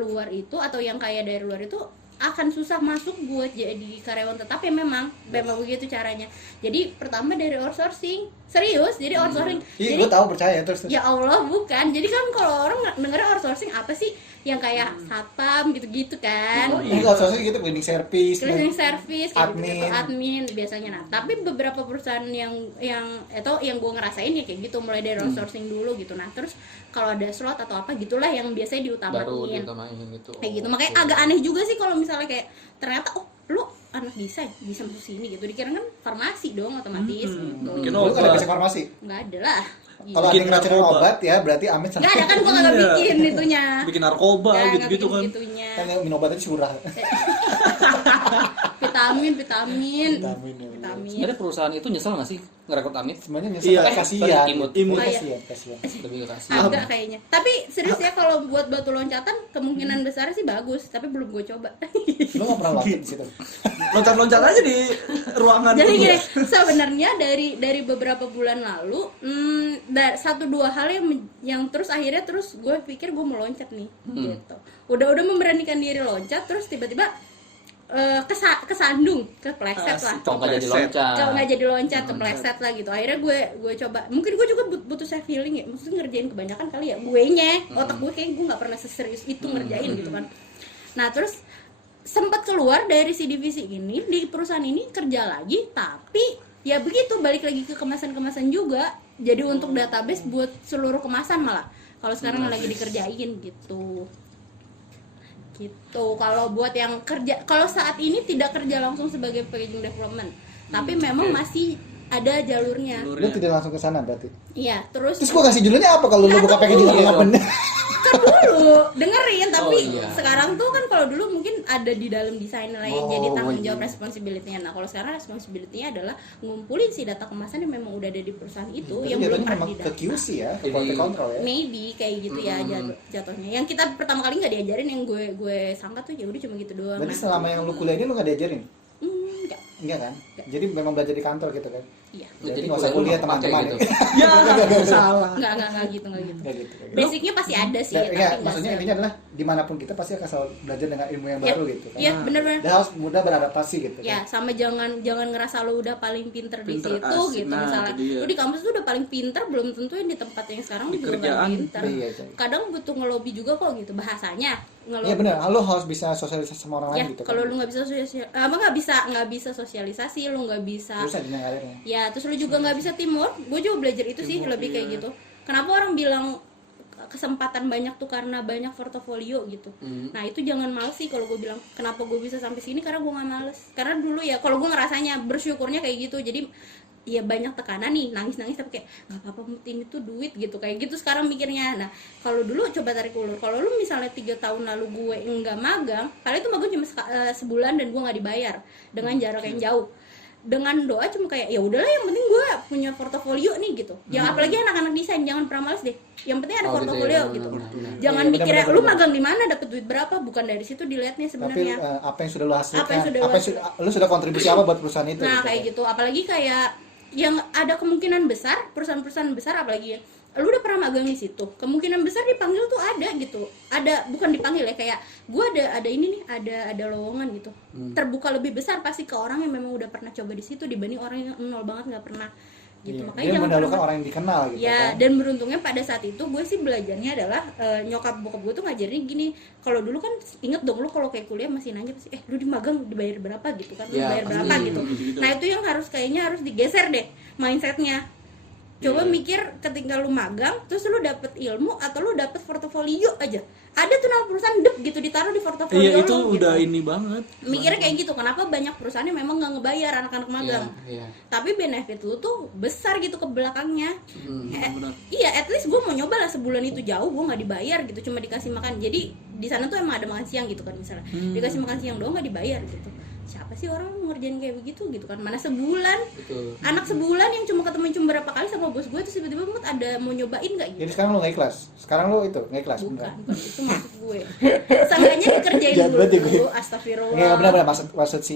luar itu atau yang kaya dari luar itu akan susah masuk buat jadi karyawan tetap ya, memang begitu caranya. Jadi pertama dari outsourcing, serius, jadi outsourcing. Iya, Jadi gue tahu, percaya terus. ya Allah, bukan. Jadi kan kalau orang dengernya outsourcing apa sih? Yang kayak satpam gitu-gitu kan. Ini outsourcing gitu, cleaning service. Cleaning service kayak Admin. gitu, admin biasanya. Nah, tapi beberapa perusahaan yang atau yang gue ngerasain ya kayak gitu, mulai dari outsourcing dulu gitu. Nah, terus kalau ada slot atau apa gitulah yang biasanya Baru diutamain. diutamain gitu. Kayak gitu. Makanya agak aneh juga sih kalau misalnya kayak ternyata lu anak desain bisa masuk sini gitu. Dikira kan farmasi dong otomatis gitu. Bikin Lu kan ada obat. basic farmasi. Nggak ada lah. Kalau ada Bikin yang ngeracunin narkoba. obat ya, berarti Amit sama. Nggak ada kan, gue nggak Iya. bikin itunya. Bikin narkoba Nggak gitu-gitu bikin kan. gitunya. Kan yang minum obat itu curah. vitamin Vitamin, ya. vitamin. Sebenarnya perusahaan itu nyesel nggak sih ngerekrut Amit? Sebenarnya nyesel Iya. kasihan. Sorry, imut. Imut. Kasihan. Lebih ke kasih. Agak kayaknya. Tapi serius ya kalau buat batu loncatan kemungkinan besar sih bagus, tapi belum gue coba. Lu nggak pernah loncat di situ? Loncat-loncat aja di ruangan. Jadi dulu. gini, sebenarnya dari beberapa bulan lalu, 1-2 hal yang terus akhirnya terus gue pikir gue mau loncat nih, gitu. Udah memberanikan diri loncat, terus tiba-tiba kesandung, kepleset lah. Kalau nggak jadi loncat. Kalau nggak jadi loncat, kepleset lah gitu. Akhirnya gue coba. Mungkin gue juga butuh self healing ya. Maksudnya ngerjain kebanyakan kali ya. Otak gue kayak gue nggak pernah seserius itu ngerjain gitu kan. Nah terus sempat keluar dari si divisi ini di perusahaan ini kerja lagi, tapi ya begitu balik lagi ke kemasan-kemasan juga. Jadi untuk database buat seluruh kemasan malah. Kalau sekarang lagi dikerjain gitu. Kalau buat yang kerja, kalau saat ini tidak kerja langsung sebagai packaging development, tapi memang masih ada jalurnya. Lu tidak langsung ke sana berarti. Iya, terus Gua kasih judulnya apa kalau lu buka packaging development? kan dulu dengerin, tapi Oh, iya. sekarang tuh kan kalau dulu mungkin ada di dalam desain lah yang jadi tanggung jawab iya. responsibility-nya. Nah, kalau sekarang responsibility-nya adalah ngumpulin si data kemasan yang memang udah ada di perusahaan itu yang belum Jatuhnya pernah memang ke didata. QC ya, Jadi- quality control ya. Maybe kayak gitu ya jatuhnya. Yang kita pertama kali nggak diajarin, yang gue sangka tuh ya udah cuma gitu doang. Berarti Nah, selama yang lu kuliah ini lu nggak diajarin? enggak. Enggak kan? Jadi memang belajar di kantor gitu kan? Iya. Jadi nggak usah kuliah teman-teman gitu. Ya, salah. Enggak gitu. Kayak gitu. kayak gitu. Basicnya pasti ada sih, Ya, tapi ya, nggak maksudnya se- intinya adalah dimanapun kita pasti akan selalu belajar dengan ilmu yang Iya, baru gitu kan. Iya, benar-benar. Dan harus mudah beradaptasi gitu Ya, kan. sama jangan ngerasa lu udah paling pinter di Pinter, situ asik. gitu. Nah, Misalnya itu dia. lu di kampus tuh udah paling pinter, belum tentu yang di tempat yang sekarang Di juga paling kerjaan. pinter. Iya, Cak. Kadang butuh ngelobi juga kok gitu bahasanya. Ngelobi. Iya benar, lu harus bisa sosialisasi sama orang Ya, lain gitu kalau kan. lu nggak bisa nggak bisa sosialisasi, lu nggak bisa. Bisa dengan akhirnya. Ya, terus lu juga nggak bisa teamwork. Gue juga belajar itu sih, lebih kayak gitu. Kenapa orang bilang kesempatan banyak tuh karena banyak portofolio gitu. Nah, itu jangan males sih kalau gue bilang. Kenapa gue bisa sampai sini? Karena gue nggak males. Karena dulu ya, kalau gue ngerasanya bersyukurnya kayak gitu. Jadi ya banyak tekanan nih, nangis tapi kayak nggak apa-apa, ini tuh duit gitu, kayak gitu sekarang mikirnya. Nah, kalau dulu coba tarik ulur, kalau lu misalnya 3 tahun lalu gue nggak magang, kali itu magang cuma sebulan dan gue nggak dibayar dengan jarak yang jauh, dengan doa cuma kayak ya udahlah, yang penting gue punya portofolio nih gitu. Yang apalagi anak-anak desain, jangan pernah males deh, yang penting ada Oh, gitu portofolio ya, gitu. benar-benar. Jangan Iya, mikirnya benar-benar, lu benar. magang di mana, dapat duit berapa, bukan dari situ dilihatnya Tapi sebenarnya. apa yang sudah lu hasilkan? Apa yang sudah lu lu sudah kontribusi apa buat perusahaan itu? Nah, gitu kayak kan. gitu. Apalagi kayak yang ada kemungkinan besar, perusahaan-perusahaan besar apalagi ya, lu udah pernah magang di situ, kemungkinan besar dipanggil tuh ada gitu. Ada, bukan dipanggil ya, kayak gue ada ini nih, ada lowongan gitu. Terbuka lebih besar pasti ke orang yang memang udah pernah coba di situ dibanding orang yang nol banget nggak pernah gitu. Iya, Makanya dia jangan mendahulukan pernah- orang yang dikenal gitu ya, kan. dan beruntungnya pada saat itu gue sih belajarnya adalah nyokap bokap gue tuh ngajarin gini. Kalau dulu kan inget dong, lu kalau kayak kuliah masih nanya pasti lu di magang dibayar berapa gitu kan, lu Ya, bayar pasti. berapa gitu. Nah, itu yang kayaknya harus digeser deh mindsetnya. Coba Iya. mikir ketika lu magang terus lu dapet ilmu atau lu dapet portofolio aja. Ada tuh nama perusahaan dep gitu ditaruh di portofolio Iya, itu lu, udah gitu. ini banget. Mikirnya kayak gitu. Kenapa banyak perusahaan yang memang nggak ngebayar anak-anak magang, Iya. tapi benefit lu tuh besar gitu ke belakangnya. Benar. Iya, at least gue mau nyoba lah, sebulan itu jauh gue nggak dibayar gitu, cuma dikasih makan. Jadi di sana tuh emang ada makan siang gitu kan, misalnya dikasih makan siang doang nggak dibayar gitu. Siapa sih orang ngerjain kayak begitu gitu kan? Mana sebulan, Betul. anak sebulan yang cuma ketemu cuma berapa kali sama bos gue, terus tiba-tiba Mut ada mau nyobain nggak gitu? Jadi sekarang lu nggak ikhlas. Sekarang lu itu nggak ikhlas. Bukan itu maksud gue. Seenggaknya dikerjain Jahat banget ya gue. dulu, astagfirullah. Enggak benar-benar maksud si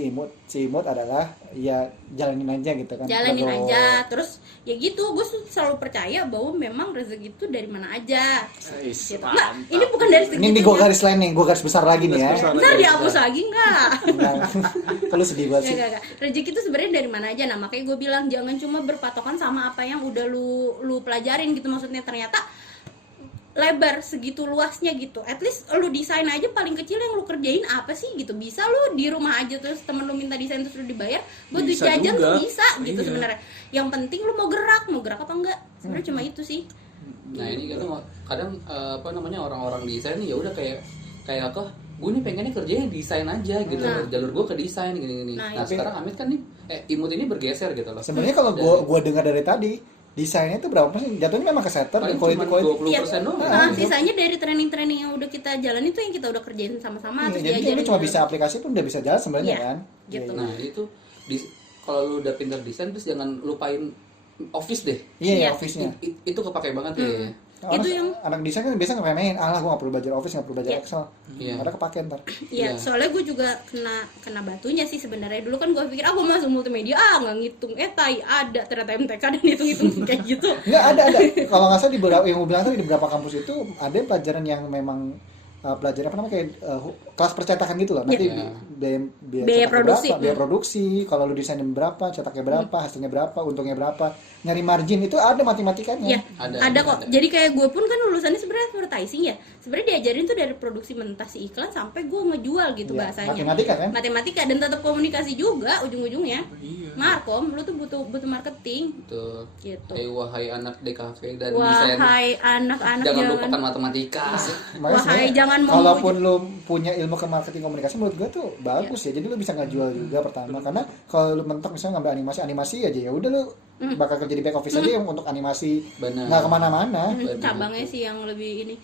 imut adalah ya jalanin aja gitu kan. Jalanin Kalau- aja, terus ya gitu. Gue selalu percaya bahwa memang rezeki itu dari mana aja. Gitu. Nggak, ini bukan dari segi Ini gue garis lain nih, gue garis besar lagi nih ya. Garis besar. Ntar dihapus lagi nggak? Kalau sedih banget sih. Enggak. Rezeki itu sebenarnya dari mana aja. Nah, makanya gue bilang jangan cuma berpatokan sama apa yang udah lu pelajarin gitu. Maksudnya ternyata lebar segitu luasnya gitu. At least lu desain aja paling kecil yang lu kerjain apa sih gitu. Bisa lu di rumah aja terus temen lu minta desain terus lu dibayar buat duit Bisa jajan juga. tuh bisa gitu Iya. sebenarnya. Yang penting lu mau gerak apa enggak. Sebenarnya cuma itu sih. Nah, ini kadang apa namanya, orang-orang desain nih ya udah kayak apa? Gue nih pengennya kerjanya desain aja gitu. Nah. Jalur gue ke desain gini-gini. Nah, Nah, itu. sekarang Amit kan nih Imut ini bergeser gitu loh. Sebenarnya kalau gue dengar dari tadi desainnya itu berapa persen? Jatuhnya memang ke setter, Paling quality cuma quality. 20% doang. Nah, sisanya dari training-training yang udah kita jalan itu yang kita udah kerjain sama-sama Iya, terus jadi lu diajarin cuma juga. bisa aplikasi pun udah bisa jalan sebenarnya Iya, kan. gitu. Iya, Nah, itu kalau lu udah pinter desain terus jangan lupain office deh. Iya, Iya. office-nya. Itu kepake banget ya. Nah, Itu orang- yang- anak desain kan biasa ngeremehin, alah gua gak perlu belajar Office, gak perlu belajar Iya. Excel. Iya. Karena kepake ntar. Iya, Iya. soalnya gue juga kena batunya sih sebenarnya. Dulu kan gue pikir gue masuk multimedia nggak ngitung, tai ada ternyata MTK dan hitung-hitung kayak gitu. Enggak ada. Kalau nggak salah di beberapa yang gue bilang tadi di beberapa kampus itu ada pelajaran yang memang pelajaran apa namanya kayak kelas percetakan gitu loh. Nanti Iya. Biaya cetaknya produksi. berapa, biaya produksi, kalau lu desainnya berapa, cetaknya berapa, hasilnya berapa, untungnya berapa, nyari margin itu ada matematikanya. Iya, Ada ada kok. Jadi kayak gue pun kan lulusannya sebenarnya advertising ya. Sebenarnya diajarin tuh dari produksi mentah si iklan sampai gue ngejual gitu Iya, bahasanya. matematika kan? Matematika dan tetap komunikasi juga ujung-ujungnya. Iya. Markom, lu tuh butuh marketing Tuh. gitu. Wahai anak DKV dan desain, Wahai anak-anak jangan lupakan matematika. Makanya Wahai, sebenarnya jangan mau kalaupun lu punya ilmu ke marketing komunikasi menurut gue tuh bagus ya. Jadi lu bisa ngejual juga pertama karena kalau lu mentok misalnya ngambil animasi aja ya udah lu bakal kerja di back office aja yang untuk animasi Benar. nggak kemana-mana. cabangnya sih yang lebih ini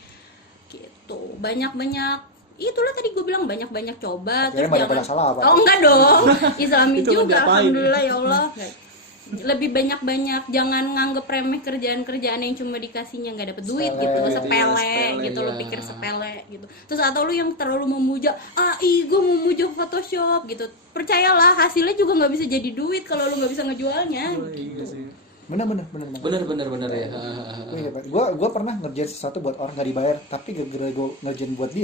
gitu. Banyak-banyak itulah tadi gue bilang banyak-banyak coba Akhirnya banyak-banyak salah apa? Oh enggak dong. Islami Itu kan juga diapain? alhamdulillah ya Allah. Lebih banyak-banyak jangan nganggep remeh kerjaan-kerjaan yang cuma dikasihnya nggak dapet duit Sepele gitu, gitu ya, sepele sepele, gitu lo iya. pikir sepele gitu. Terus atau lu yang terlalu memuja, gue memuja Photoshop gitu. Percayalah hasilnya juga nggak bisa jadi duit kalau lu nggak bisa ngejualnya. Iya sih. Bener. Bener ya. Gue pernah ngerjain sesuatu buat orang nggak dibayar, tapi gara-gara gue ngerjain buat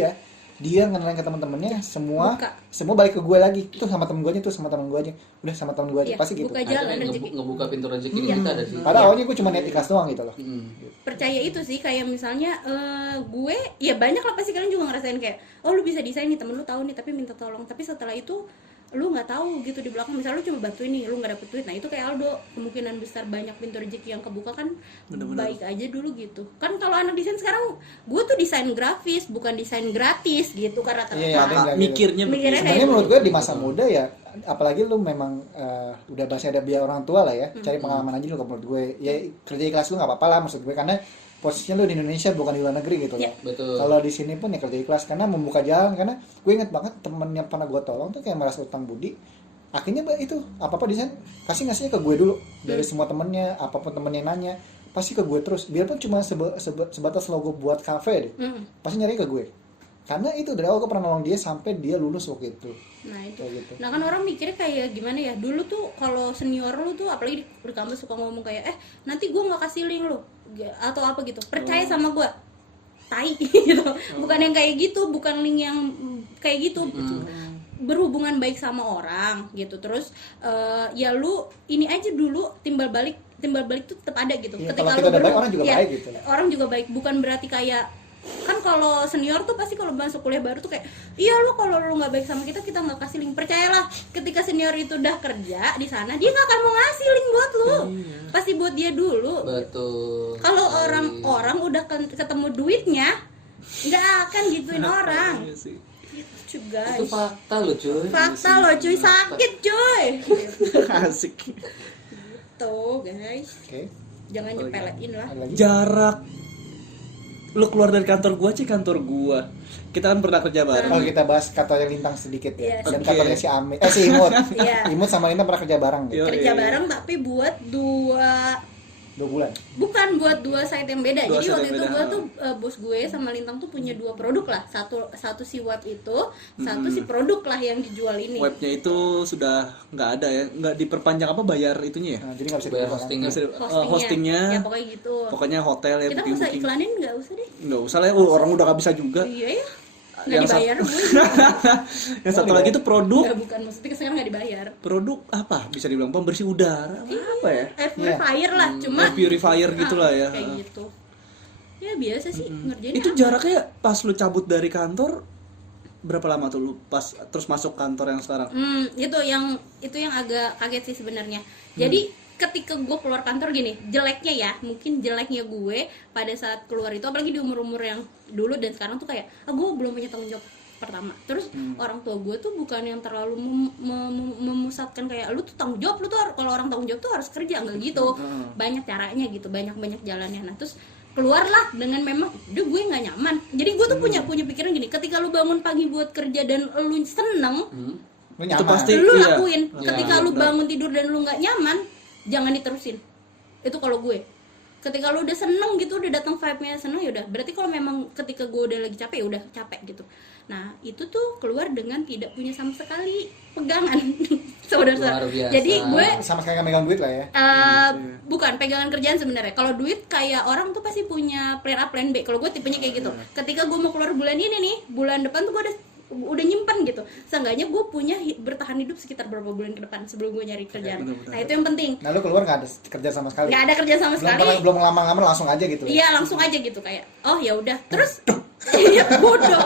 dia ngenalin ke teman-temannya semua Buka. semua balik ke gue lagi. Tuh sama temen gue aja, udah sama temen gue aja Iya, pasti gitu. buka jalan Akhirnya rezeki. ngebuka pintu rezeki Iya. kita dari situ. Padahal awalnya gue cuma niat ikhlas doang gitu loh. Percaya itu sih kayak misalnya gue ya banyak lah pasti kalian juga ngerasain kayak lu bisa desain nih temen lu tahu nih tapi minta tolong tapi setelah itu lu nggak tahu gitu di belakang misalnya lu cuma bantuin nih lu nggak dapet duit nah itu kayak Aldo kemungkinan besar banyak pintu rezeki yang kebuka kan baik aja dulu gitu kan kalau anak desain sekarang gue tuh desain grafis bukan desain gratis gitu karena Iya, ada yang bilang gitu. Mikirnya Mikirnya begitu. Sebenarnya menurut gue di masa muda ya, apalagi lu memang udah bahasnya ada biaya orang tua lah ya, cari pengalaman aja dulu menurut gue. Ya kerja ikhlas lu nggak apa-apa lah maksud gue karena posisinya lu di Indonesia bukan di luar negeri gitu Iya. loh. Betul. Kalau di sini pun ya kerja ikhlas karena membuka jalan karena gue inget banget temen yang pernah gue tolong tuh kayak merasa utang budi. Akhirnya itu apa desain ngasihnya ke gue dulu dari semua temennya apapun temennya yang nanya pasti ke gue terus biarpun cuma sebatas logo buat kafe deh pasti nyari ke gue karena itu dari awal gue pernah nolong dia sampai dia lulus waktu itu nah itu kayak gitu. nah kan orang mikirnya kayak gimana ya dulu tuh kalau senior lu tuh apalagi di kampus suka ngomong kayak nanti gue nggak kasih link lu atau apa gitu percaya sama gue tai gitu bukan yang kayak gitu bukan link yang kayak gitu berhubungan baik sama orang gitu terus ya lu ini aja dulu timbal balik tuh tetap ada gitu Iya, kalau kita udah baik, orang juga baik gitu. orang juga baik bukan berarti kayak kan kalau senior tuh pasti kalau masuk kuliah baru tuh kayak iya lu kalau lu nggak baik sama kita nggak kasih link percayalah ketika senior itu udah kerja di sana dia nggak akan mau ngasih link buat lu pasti buat dia dulu Betul. kalau sekali. orang udah ketemu duitnya nggak akan gituin orang Iya sih. gitu guys Itu fakta loh cuy. fakta loh cuy sakit cuy Asik. tuh guys Oke. jangan nyepelein lah Ada lagi? Jarak lu keluar dari kantor gua sih kantor gua. Kita kan pernah kerja bareng. Kalau kita bahas katanya Lintang sedikit ya. Iya. Dan Oke. katanya si si Imut. Iya. Imut sama Lintang pernah kerja bareng gitu. Yo, kerja iya. bareng tapi buat 2 bulan. bukan buat 2 site yang beda. Dua Jadi site waktu yang itu beda. gue tuh bos gue sama Lintang tuh punya 2 produk lah. Satu si web itu, satu si produk lah yang dijual ini. Webnya itu sudah nggak ada ya, nggak diperpanjang apa bayar itunya ya? Nah, jadi nggak bisa Bayar dibuka kan. hostingnya. Nggak bisa- Hostingnya. hostingnya. Ya pokoknya gitu. Pokoknya hotel ya Kita nggak usah booking. iklanin nggak usah deh. Nggak usah lah, orang udah nggak bisa juga. Iya ya. Nggak Yang dibayar gue. Yang satu lagi tuh produk. Nggak bukan maksudnya sekarang nggak dibayar. Produk apa? Bisa dibilang pembersih udara. Apa ya? Air purifier lah, cuma Air purifier gitulah ya. Kayak gitu. Ya biasa sih ngerjain. Itu jaraknya pas lu cabut dari kantor berapa lama tuh lu pas terus masuk kantor yang sekarang? Itu yang agak kaget sih sebenarnya. Jadi ketika gue keluar kantor gini, jeleknya ya, mungkin jeleknya gue pada saat keluar itu, apalagi di umur-umur yang dulu dan sekarang tuh kayak, gue belum punya tanggung jawab. pertama. Terus orang tua gue tuh bukan yang terlalu memusatkan kayak lu tuh tanggung jawab, lu tuh kalau orang tanggung jawab tuh harus kerja, enggak gitu. Banyak caranya gitu, banyak jalannya. Nah terus keluarlah dengan memang udah gue nggak nyaman. Jadi gue tuh punya pikiran gini, ketika lu bangun pagi buat kerja dan lu seneng, Lu Itu nyaman. pasti lu iya. lakuin. Ya, Ketika lu benar. bangun tidur dan lu nggak nyaman, jangan diterusin. Itu kalau gue. Ketika lu udah seneng gitu, udah datang vibe-nya seneng, ya udah. Berarti kalau memang ketika gue udah lagi capek, ya udah capek gitu. Nah itu tuh keluar dengan tidak punya sama sekali pegangan, saudara-saudara. Luar biasa. Jadi gue Sama sekali nggak megang duit lah ya. bukan pegangan kerjaan sebenarnya. Kalau duit kayak orang tuh pasti punya plan A, plan B. Kalau gue tipenya kayak gitu. Ketika gue mau keluar bulan ini nih, bulan depan tuh gue udah nyimpen gitu. Seenggaknya gue punya bertahan hidup sekitar berapa bulan ke depan sebelum gue nyari kerjaan. betul. Nah itu yang penting. Nah lu keluar nggak ada kerja sama sekali. Nggak ada kerja sama sekali. Belum ngelamar-ngelamar langsung aja gitu. Iya langsung aja gitu kayak oh ya udah terus iya bodoh.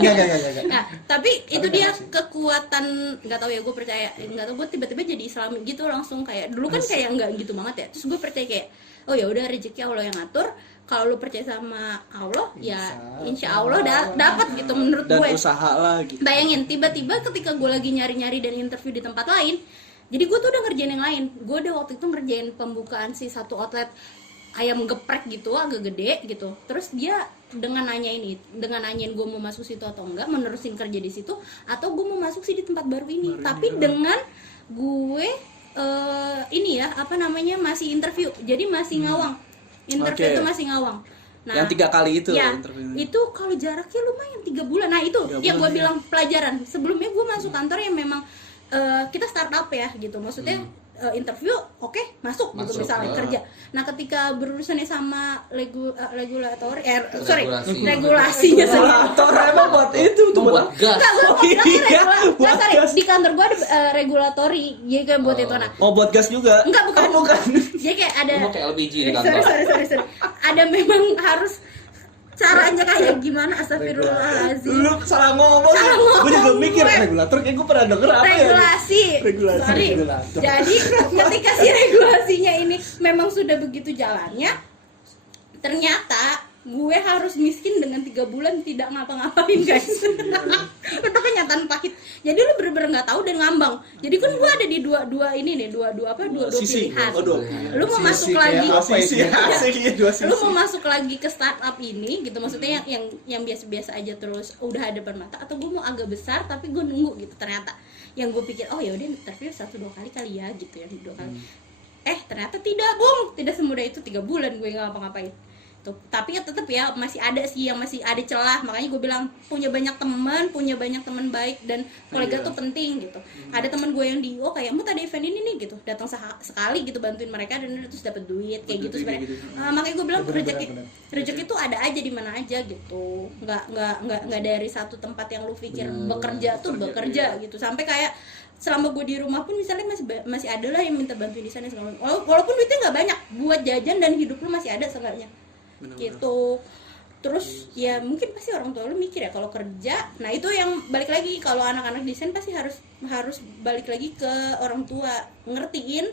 Enggak. Nah tapi itu nggak dia sih. kekuatan, nggak tahu ya, gue percaya nggak tahu, gue tiba-tiba jadi Islami gitu langsung. Kayak dulu kan kayak nggak gitu banget ya, terus gue percaya kayak oh ya udah rezeki Allah yang ngatur. Kalau lu percaya sama Allah ya insya Allah dapat gitu menurut Dan gue. usaha lah gitu. Bayangin tiba-tiba ketika gue lagi nyari-nyari dan interview di tempat lain, jadi gue tuh udah ngerjain yang lain. Gue udah waktu itu ngerjain pembukaan si satu outlet ayam geprek gitu agak gede gitu. Terus dia dengan nanyain gue mau masuk situ atau enggak, menerusin kerja di situ atau gue mau masuk sih di tempat baru ini. Tapi dengan gue ini ya apa namanya masih interview, jadi masih ngawang. Interview Oke. itu masih ngawang. Nah, Yang 3 kali itu ya, interviewnya. itu kalau jaraknya lumayan 3 bulan. Nah itu 3 yang gue bulan, ya. bilang pelajaran. Sebelumnya gue masuk kantor yang memang kita startup ya gitu. Maksudnya interview oke, masuk gitu Masuk, misalnya ya. kerja. Nah ketika berurusannya sama regulator Regulasi. regulasinya sendiri. Regulator emang buat itu tuh Membuat gas. Enggak, gue mau bilangnya Iya, buat sorry, gas. di kantor gue ada regulatory, jadi kayak buat itu. Nah, Oh buat gas juga? enggak bukan. Oh, bukan. Jadi kayak ada Lu mau kayak LPG di kantor. sorry. Ada memang harus caranya kayak gimana, astagfirullahaladzim. Lu salah ngomong. Salah ngomong Gue juga mikir gue. regulator kayak gue pernah denger apa ya? Regulasi. Regulasi, Sorry. regulator. Jadi ketika si regulasinya ini memang sudah begitu jalannya, ternyata gue harus miskin dengan 3 bulan tidak ngapa-ngapain guys. Itu kenyataan pahit. Jadi lu bener-bener nggak tahu dan ngambang. Jadi kan gue ada di dua ini nih, dua Sisi. pilihan. Oh, dua. Lu mau Sisi masuk kayak lagi apa Sisi, itu? asik ya, dua sisi. lu mau masuk lagi ke startup ini gitu, maksudnya yang biasa-biasa aja terus udah ada mata, atau gue mau agak besar tapi gue nunggu gitu. Ternyata yang gue pikir oh ya udah interview 1-2 kali ya gitu ya, 2 kali. Ternyata tidak semudah itu. 3 bulan gue nggak ngapa-ngapain tuh. Tapi ya tetap ya masih ada sih yang masih ada celah. Makanya gue bilang punya banyak teman baik dan kolega tuh penting gitu. Ada teman gue yang di kayak mut ada event ini nih gitu, datang sekali gitu bantuin mereka dan terus dapat duit kayak gitu sebenarnya. Makanya gue bilang rezeki itu ada aja di mana aja gitu. Nggak dari satu tempat yang lu pikir bekerja gitu. Sampai kayak selama gue di rumah pun misalnya masih ada lah yang minta bantuin di sana segala macam. Walaupun duitnya nggak banyak, buat jajan dan hidup lu masih ada seenggaknya. Gitu. Terus ya mungkin pasti orang tua lu mikir ya kalau kerja. Nah itu yang balik lagi, kalau anak-anak desain pasti harus balik lagi ke orang tua, ngertiin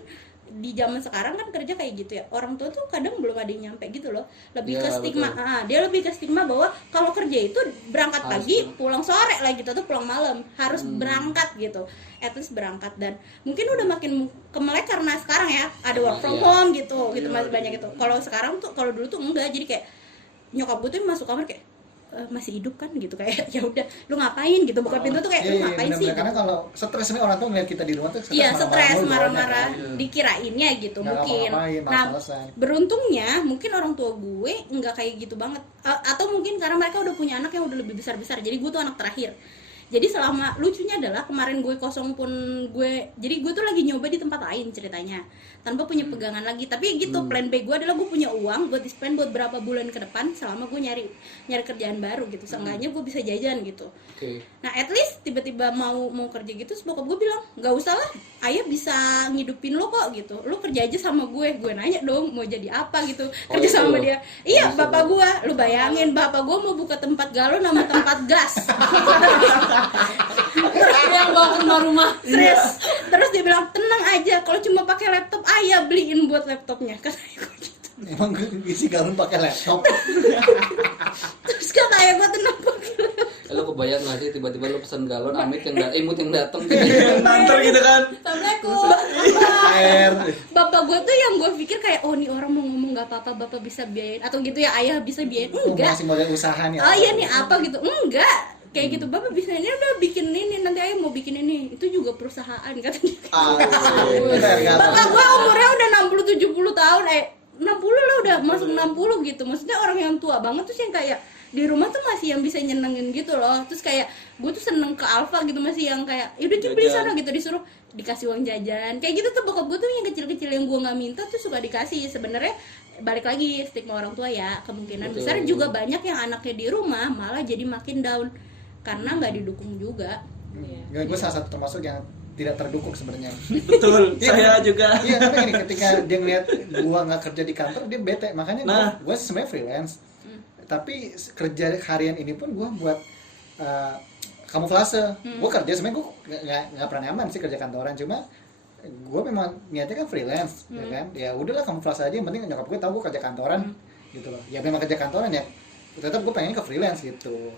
di zaman sekarang kan kerja kayak gitu ya. Orang tua tuh kadang belum ada yang nyampe gitu loh. Lebih Ya, ke stigma. betul. Dia lebih ke stigma bahwa kalau kerja itu berangkat Harus pagi, tuh. pulang sore lah gitu, atau pulang malam. Harus berangkat gitu. At least berangkat. Dan mungkin udah makin kemelek karena sekarang ya ada work from Iya. home gitu masih banyak itu. Kalau sekarang tuh, kalau dulu tuh enggak. Jadi kayak nyokap gue tuh masuk kamar kayak masih hidup kan gitu, kayak ya udah lu ngapain gitu, buka pintu tuh kayak lu ngapain sih Karena gitu. kalau stres nih orang tuh ngeliat kita di rumah tuh Iya stres, mulu marah-marah, bawaannya. dikirainnya gitu Nggak mungkin. ngapa-ngapain, Nah malas-malasan. beruntungnya mungkin orang tua gue nggak kayak gitu banget. Atau mungkin karena mereka udah punya anak yang udah lebih besar-besar, jadi gue tuh anak terakhir. Jadi selama, lucunya adalah kemarin gue kosong pun jadi gue tuh lagi nyoba di tempat lain ceritanya, tanpa punya pegangan lagi. Tapi gitu, plan B gue adalah gue punya uang buat di-spend buat berapa bulan ke depan selama gue nyari kerjaan baru gitu. Seenggaknya gue bisa jajan gitu. Oke. Nah at least tiba-tiba mau kerja gitu, terus bokap gue bilang nggak usah lah, ayah bisa ngidupin lo kok gitu, lo kerja aja sama gue nanya dong mau jadi apa gitu, kerja itu sama lo? dia. Iya itu bapak lo? gue, lu bayangin bapak gue mau buka tempat galon sama tempat gas. yang bawa ke rumah. Stres. Terus dia bilang tenang aja, kalau cuma pakai laptop ayah beliin buat laptopnya, kata ayah gue gitu. Emang isi galon pakai laptop. Terus kata ayah gue tenang pakai laptop. Lu kebayang nggak sih tiba-tiba lu pesen galon, Imut yang datang gitu. Nanti gitu kan. Assalamualaikum. Air. Bapak gue tuh yang gue pikir kayak oh nih orang mau ngomong nggak apa-apa bapak bisa biayain atau gitu ya ayah bisa biayain enggak. Masih model usaha nih. Oh iya nih apa gitu enggak kayak gitu bapak bisa ini udah bikin ini nanti ayah mau bikin ini itu juga perusahaan kata dia. Bapak gue umurnya udah 60-70 tahun 60 lah udah masuk 60 gitu maksudnya orang yang tua banget tuh yang kayak di rumah tuh masih yang bisa nyenengin gitu loh terus kayak gue tuh seneng ke Alfa gitu masih yang kayak yaudah coba beli sana gitu disuruh dikasih uang jajan kayak gitu tuh bokap gue tuh yang kecil-kecil yang gue nggak minta tuh suka dikasih sebenarnya balik lagi stigma orang tua ya kemungkinan Betul. besar juga banyak yang anaknya di rumah malah jadi makin down karena nggak didukung juga. Gue salah satu termasuk yang tidak terdukung sebenarnya. Betul, saya juga. Iya, karena gini, ketika dia ngeliat gua nggak kerja di kantor, dia bete. Makanya gua sebenarnya freelance. Tapi kerja harian ini pun gua buat kamuflase. Gua kerja sebenarnya gua nggak pernah nyaman sih kerja kantoran, cuma gua memang niatnya kan freelance, ya kan? Ya udahlah kamuflase aja, yang penting nyokap gue tahu gua kerja kantoran, gitu loh. Ya memang kerja kantoran ya, tetap gua pengen ke freelance gitu.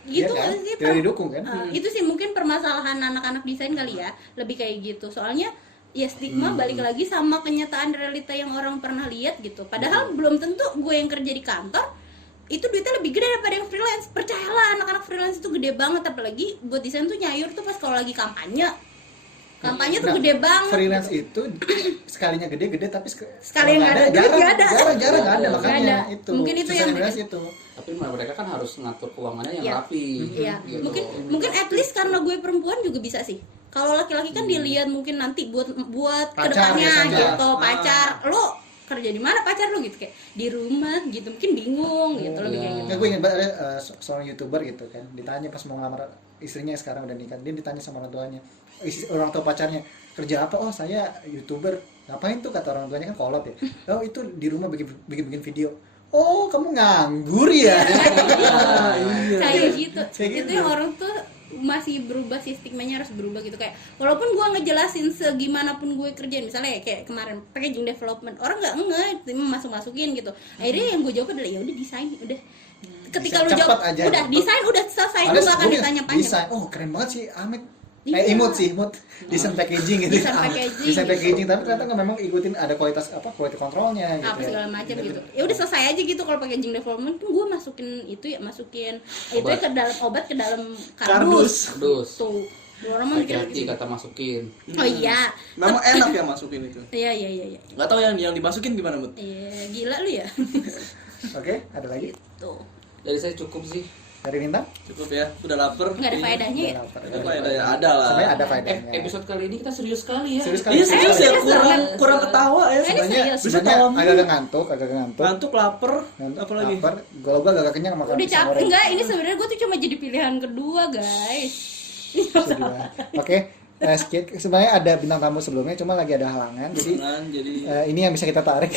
Gitu Iya kan? sih Tidak didukung kan? itu sih mungkin permasalahan anak-anak desain kali ya lebih kayak gitu soalnya ya stigma balik lagi sama kenyataan realita yang orang pernah lihat gitu padahal belum tentu gue yang kerja di kantor itu duitnya lebih gede daripada yang freelance percayalah anak-anak freelance itu gede banget apalagi buat desain tuh nyayur tuh pas kalau lagi kampanye tuh gede banget freelance gitu. itu sekalinya gede tapi Sekali yang ada duit nggak ada. jarang nggak ada Nggak makanya ada. itu Mungkin itu susahnya yang freelance itu Tapi mereka kan harus ngatur keuangannya yang Iya. rapi. Iya, gitu. mungkin at least karena gue perempuan juga bisa sih. Kalau laki-laki kan dilihat mungkin nanti buat Pacar kedepannya biasanya. gitu, pacar. Lo kerja di mana pacar lo gitu kayak di rumah gitu, mungkin bingung gitu lebih kayak gitu. Gue ingat banget ada seorang YouTuber gitu kan, ditanya pas mau ngelamar istrinya yang sekarang udah nikah, dia ditanya sama orang tuanya, orang tua pacarnya, kerja apa? Oh saya YouTuber. Ngapain tuh kata orang tuanya kan kolot ya. Oh itu di rumah bikin video. Oh kamu nganggur ya? Kayak gitu. Kayak Itu gitu. yang orang tuh masih berubah sih, stigmanya harus berubah gitu kayak walaupun gue ngejelasin segimanapun gue kerjain misalnya kayak kemarin packaging development orang nggak masukin gitu akhirnya yang gue jawab adalah ya udah desain udah ketika lu Cepet jawab aja, udah cepet. desain udah selesai lu nggak akan ditanya panjang Desain. Oh keren banget sih Amit. Iya. Imut desain packaging gitu. Desain packaging. Desain packaging tapi ternyata nggak memang ikutin ada kualitas quality controlnya gitu. apa segala macam gitu ya udah selesai aja gitu kalau packaging development kan gue masukin itu ya masukin itu Obat. ke dalam obat ke dalam Kardus. Kardus. tuh orang mah mikir Hati-hati gitu kata masukin. oh iya Nama enak ya masukin itu. iya Nggak tahu yang dimasukin gimana, Bud? iya gila lu ya Oke, ada lagi tuh Dari saya cukup sih. dari Bintang? Cukup ya, udah lapar. nggak ada faedahnya ya Ada faedahnya, ada lah. Sebenarnya ada faedahnya. Episode kali ini kita serius sekali ya. Serius kali. Iya serius ya, serius kurang ketawa ya. Ini Sebenarnya serius. sebenarnya Bisa agak ngantuk. Ngantuk, lapar, Ngantuk, apa lagi? lapar. Kalau gua agak kenyang makan udah pisang capek goreng. enggak ini sebenarnya gue tuh cuma jadi pilihan kedua guys Sedih banget. Oke, skip. Sebenarnya ada bintang tamu sebelumnya, cuma lagi ada halangan. Jadi Jadi ini yang bisa kita tarik.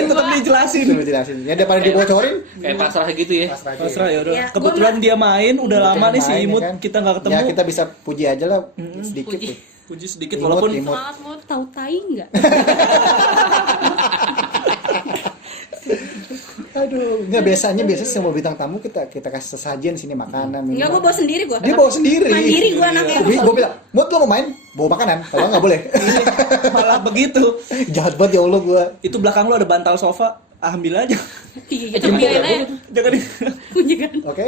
tetap dijelasin. Coba jelasin. Ya daripada dibocorin, Kayak pasrah gitu ya. pasrah aja. Pasrah ya udah. Ya, Kebetulan dia main, udah lama nih si main, ya Imut kan? kita nggak ketemu. Ya kita bisa puji aja lah sedikit. puji. tuh. Puji sedikit Imut, walaupun Imut. Semangat mood. tahu tai nggak Aduh, nggak biasanya semua bintang tamu kita kasih sesajen sini makanan. nggak gue bawa sendiri gue Dia bawa sendiri. mandiri gue anaknya Gue bilang, Mut lo mau main? Bawa makanan. Kalau nggak boleh. malah begitu. Jahat banget ya Allah gue. Itu belakang lu ada bantal sofa, ambil aja. iya Itu gitu pilihan aja. Jangan di punya kan Oke,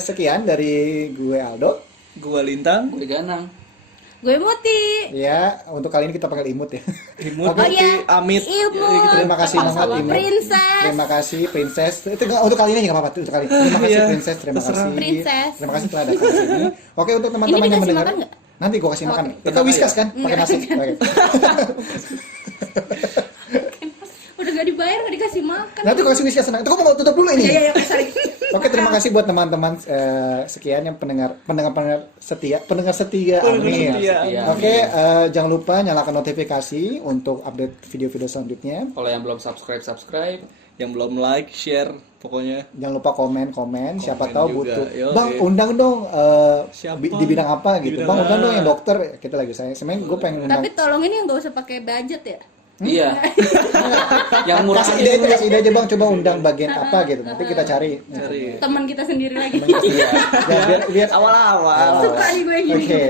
sekian dari gue Aldo. gua Lintang, Gue ganang. gue Muti Ya, untuk kali ini kita panggil Imut ya. Imut, Oke. Muti, Amit. Imut Terima kasih banget sama Imut. Princess Terima kasih Princess. Itu untuk kali ini nggak apa-apa. Untuk kali. Terima kasih Iya, Princess. Terima terserah. kasih. Princess. Terima kasih telah datang ke sini. Oke, untuk teman-teman Ini yang dikasih mendengar. makan nggak? Nanti gue kasih makan. Oke. Kita whiskas kan, pakai nasi. Oke. udah gak dibayar gak dikasih makan Nanti gue kasih whiskas senang. Itu kok mau tutup dulu ini. iya sorry Oke, terima kasih buat teman-teman sekian yang pendengar setia. Amin. setia. Oke, jangan lupa nyalakan notifikasi untuk update video-video selanjutnya. Kalau yang belum subscribe. Yang belum like, share, pokoknya. Jangan lupa komen. Siapa Komen tahu juga. butuh. Yoi. Bang, undang dong Siapa? di bidang apa Di gitu. bidang Bang, undang apa? dong yang dokter. Kita lagi saya. Sebenarnya gue pengen undang. tapi tolong ini yang gak usah pakai budget ya Iya. Yang murah Kasih ide itu, kasih ide aja bang, coba undang bagian apa gitu, nanti kita cari. Teman kita sendiri lagi. Iya. Ya, biar Awal-awal. Suka nih gue gini. Oke,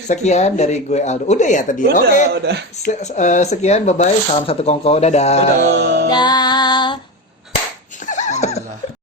sekian dari gue Aldo. Udah ya tadi. Udah, Oke. udah. Sekian, bye bye. Salam satu kongko. Dadah. Dadah. Dah.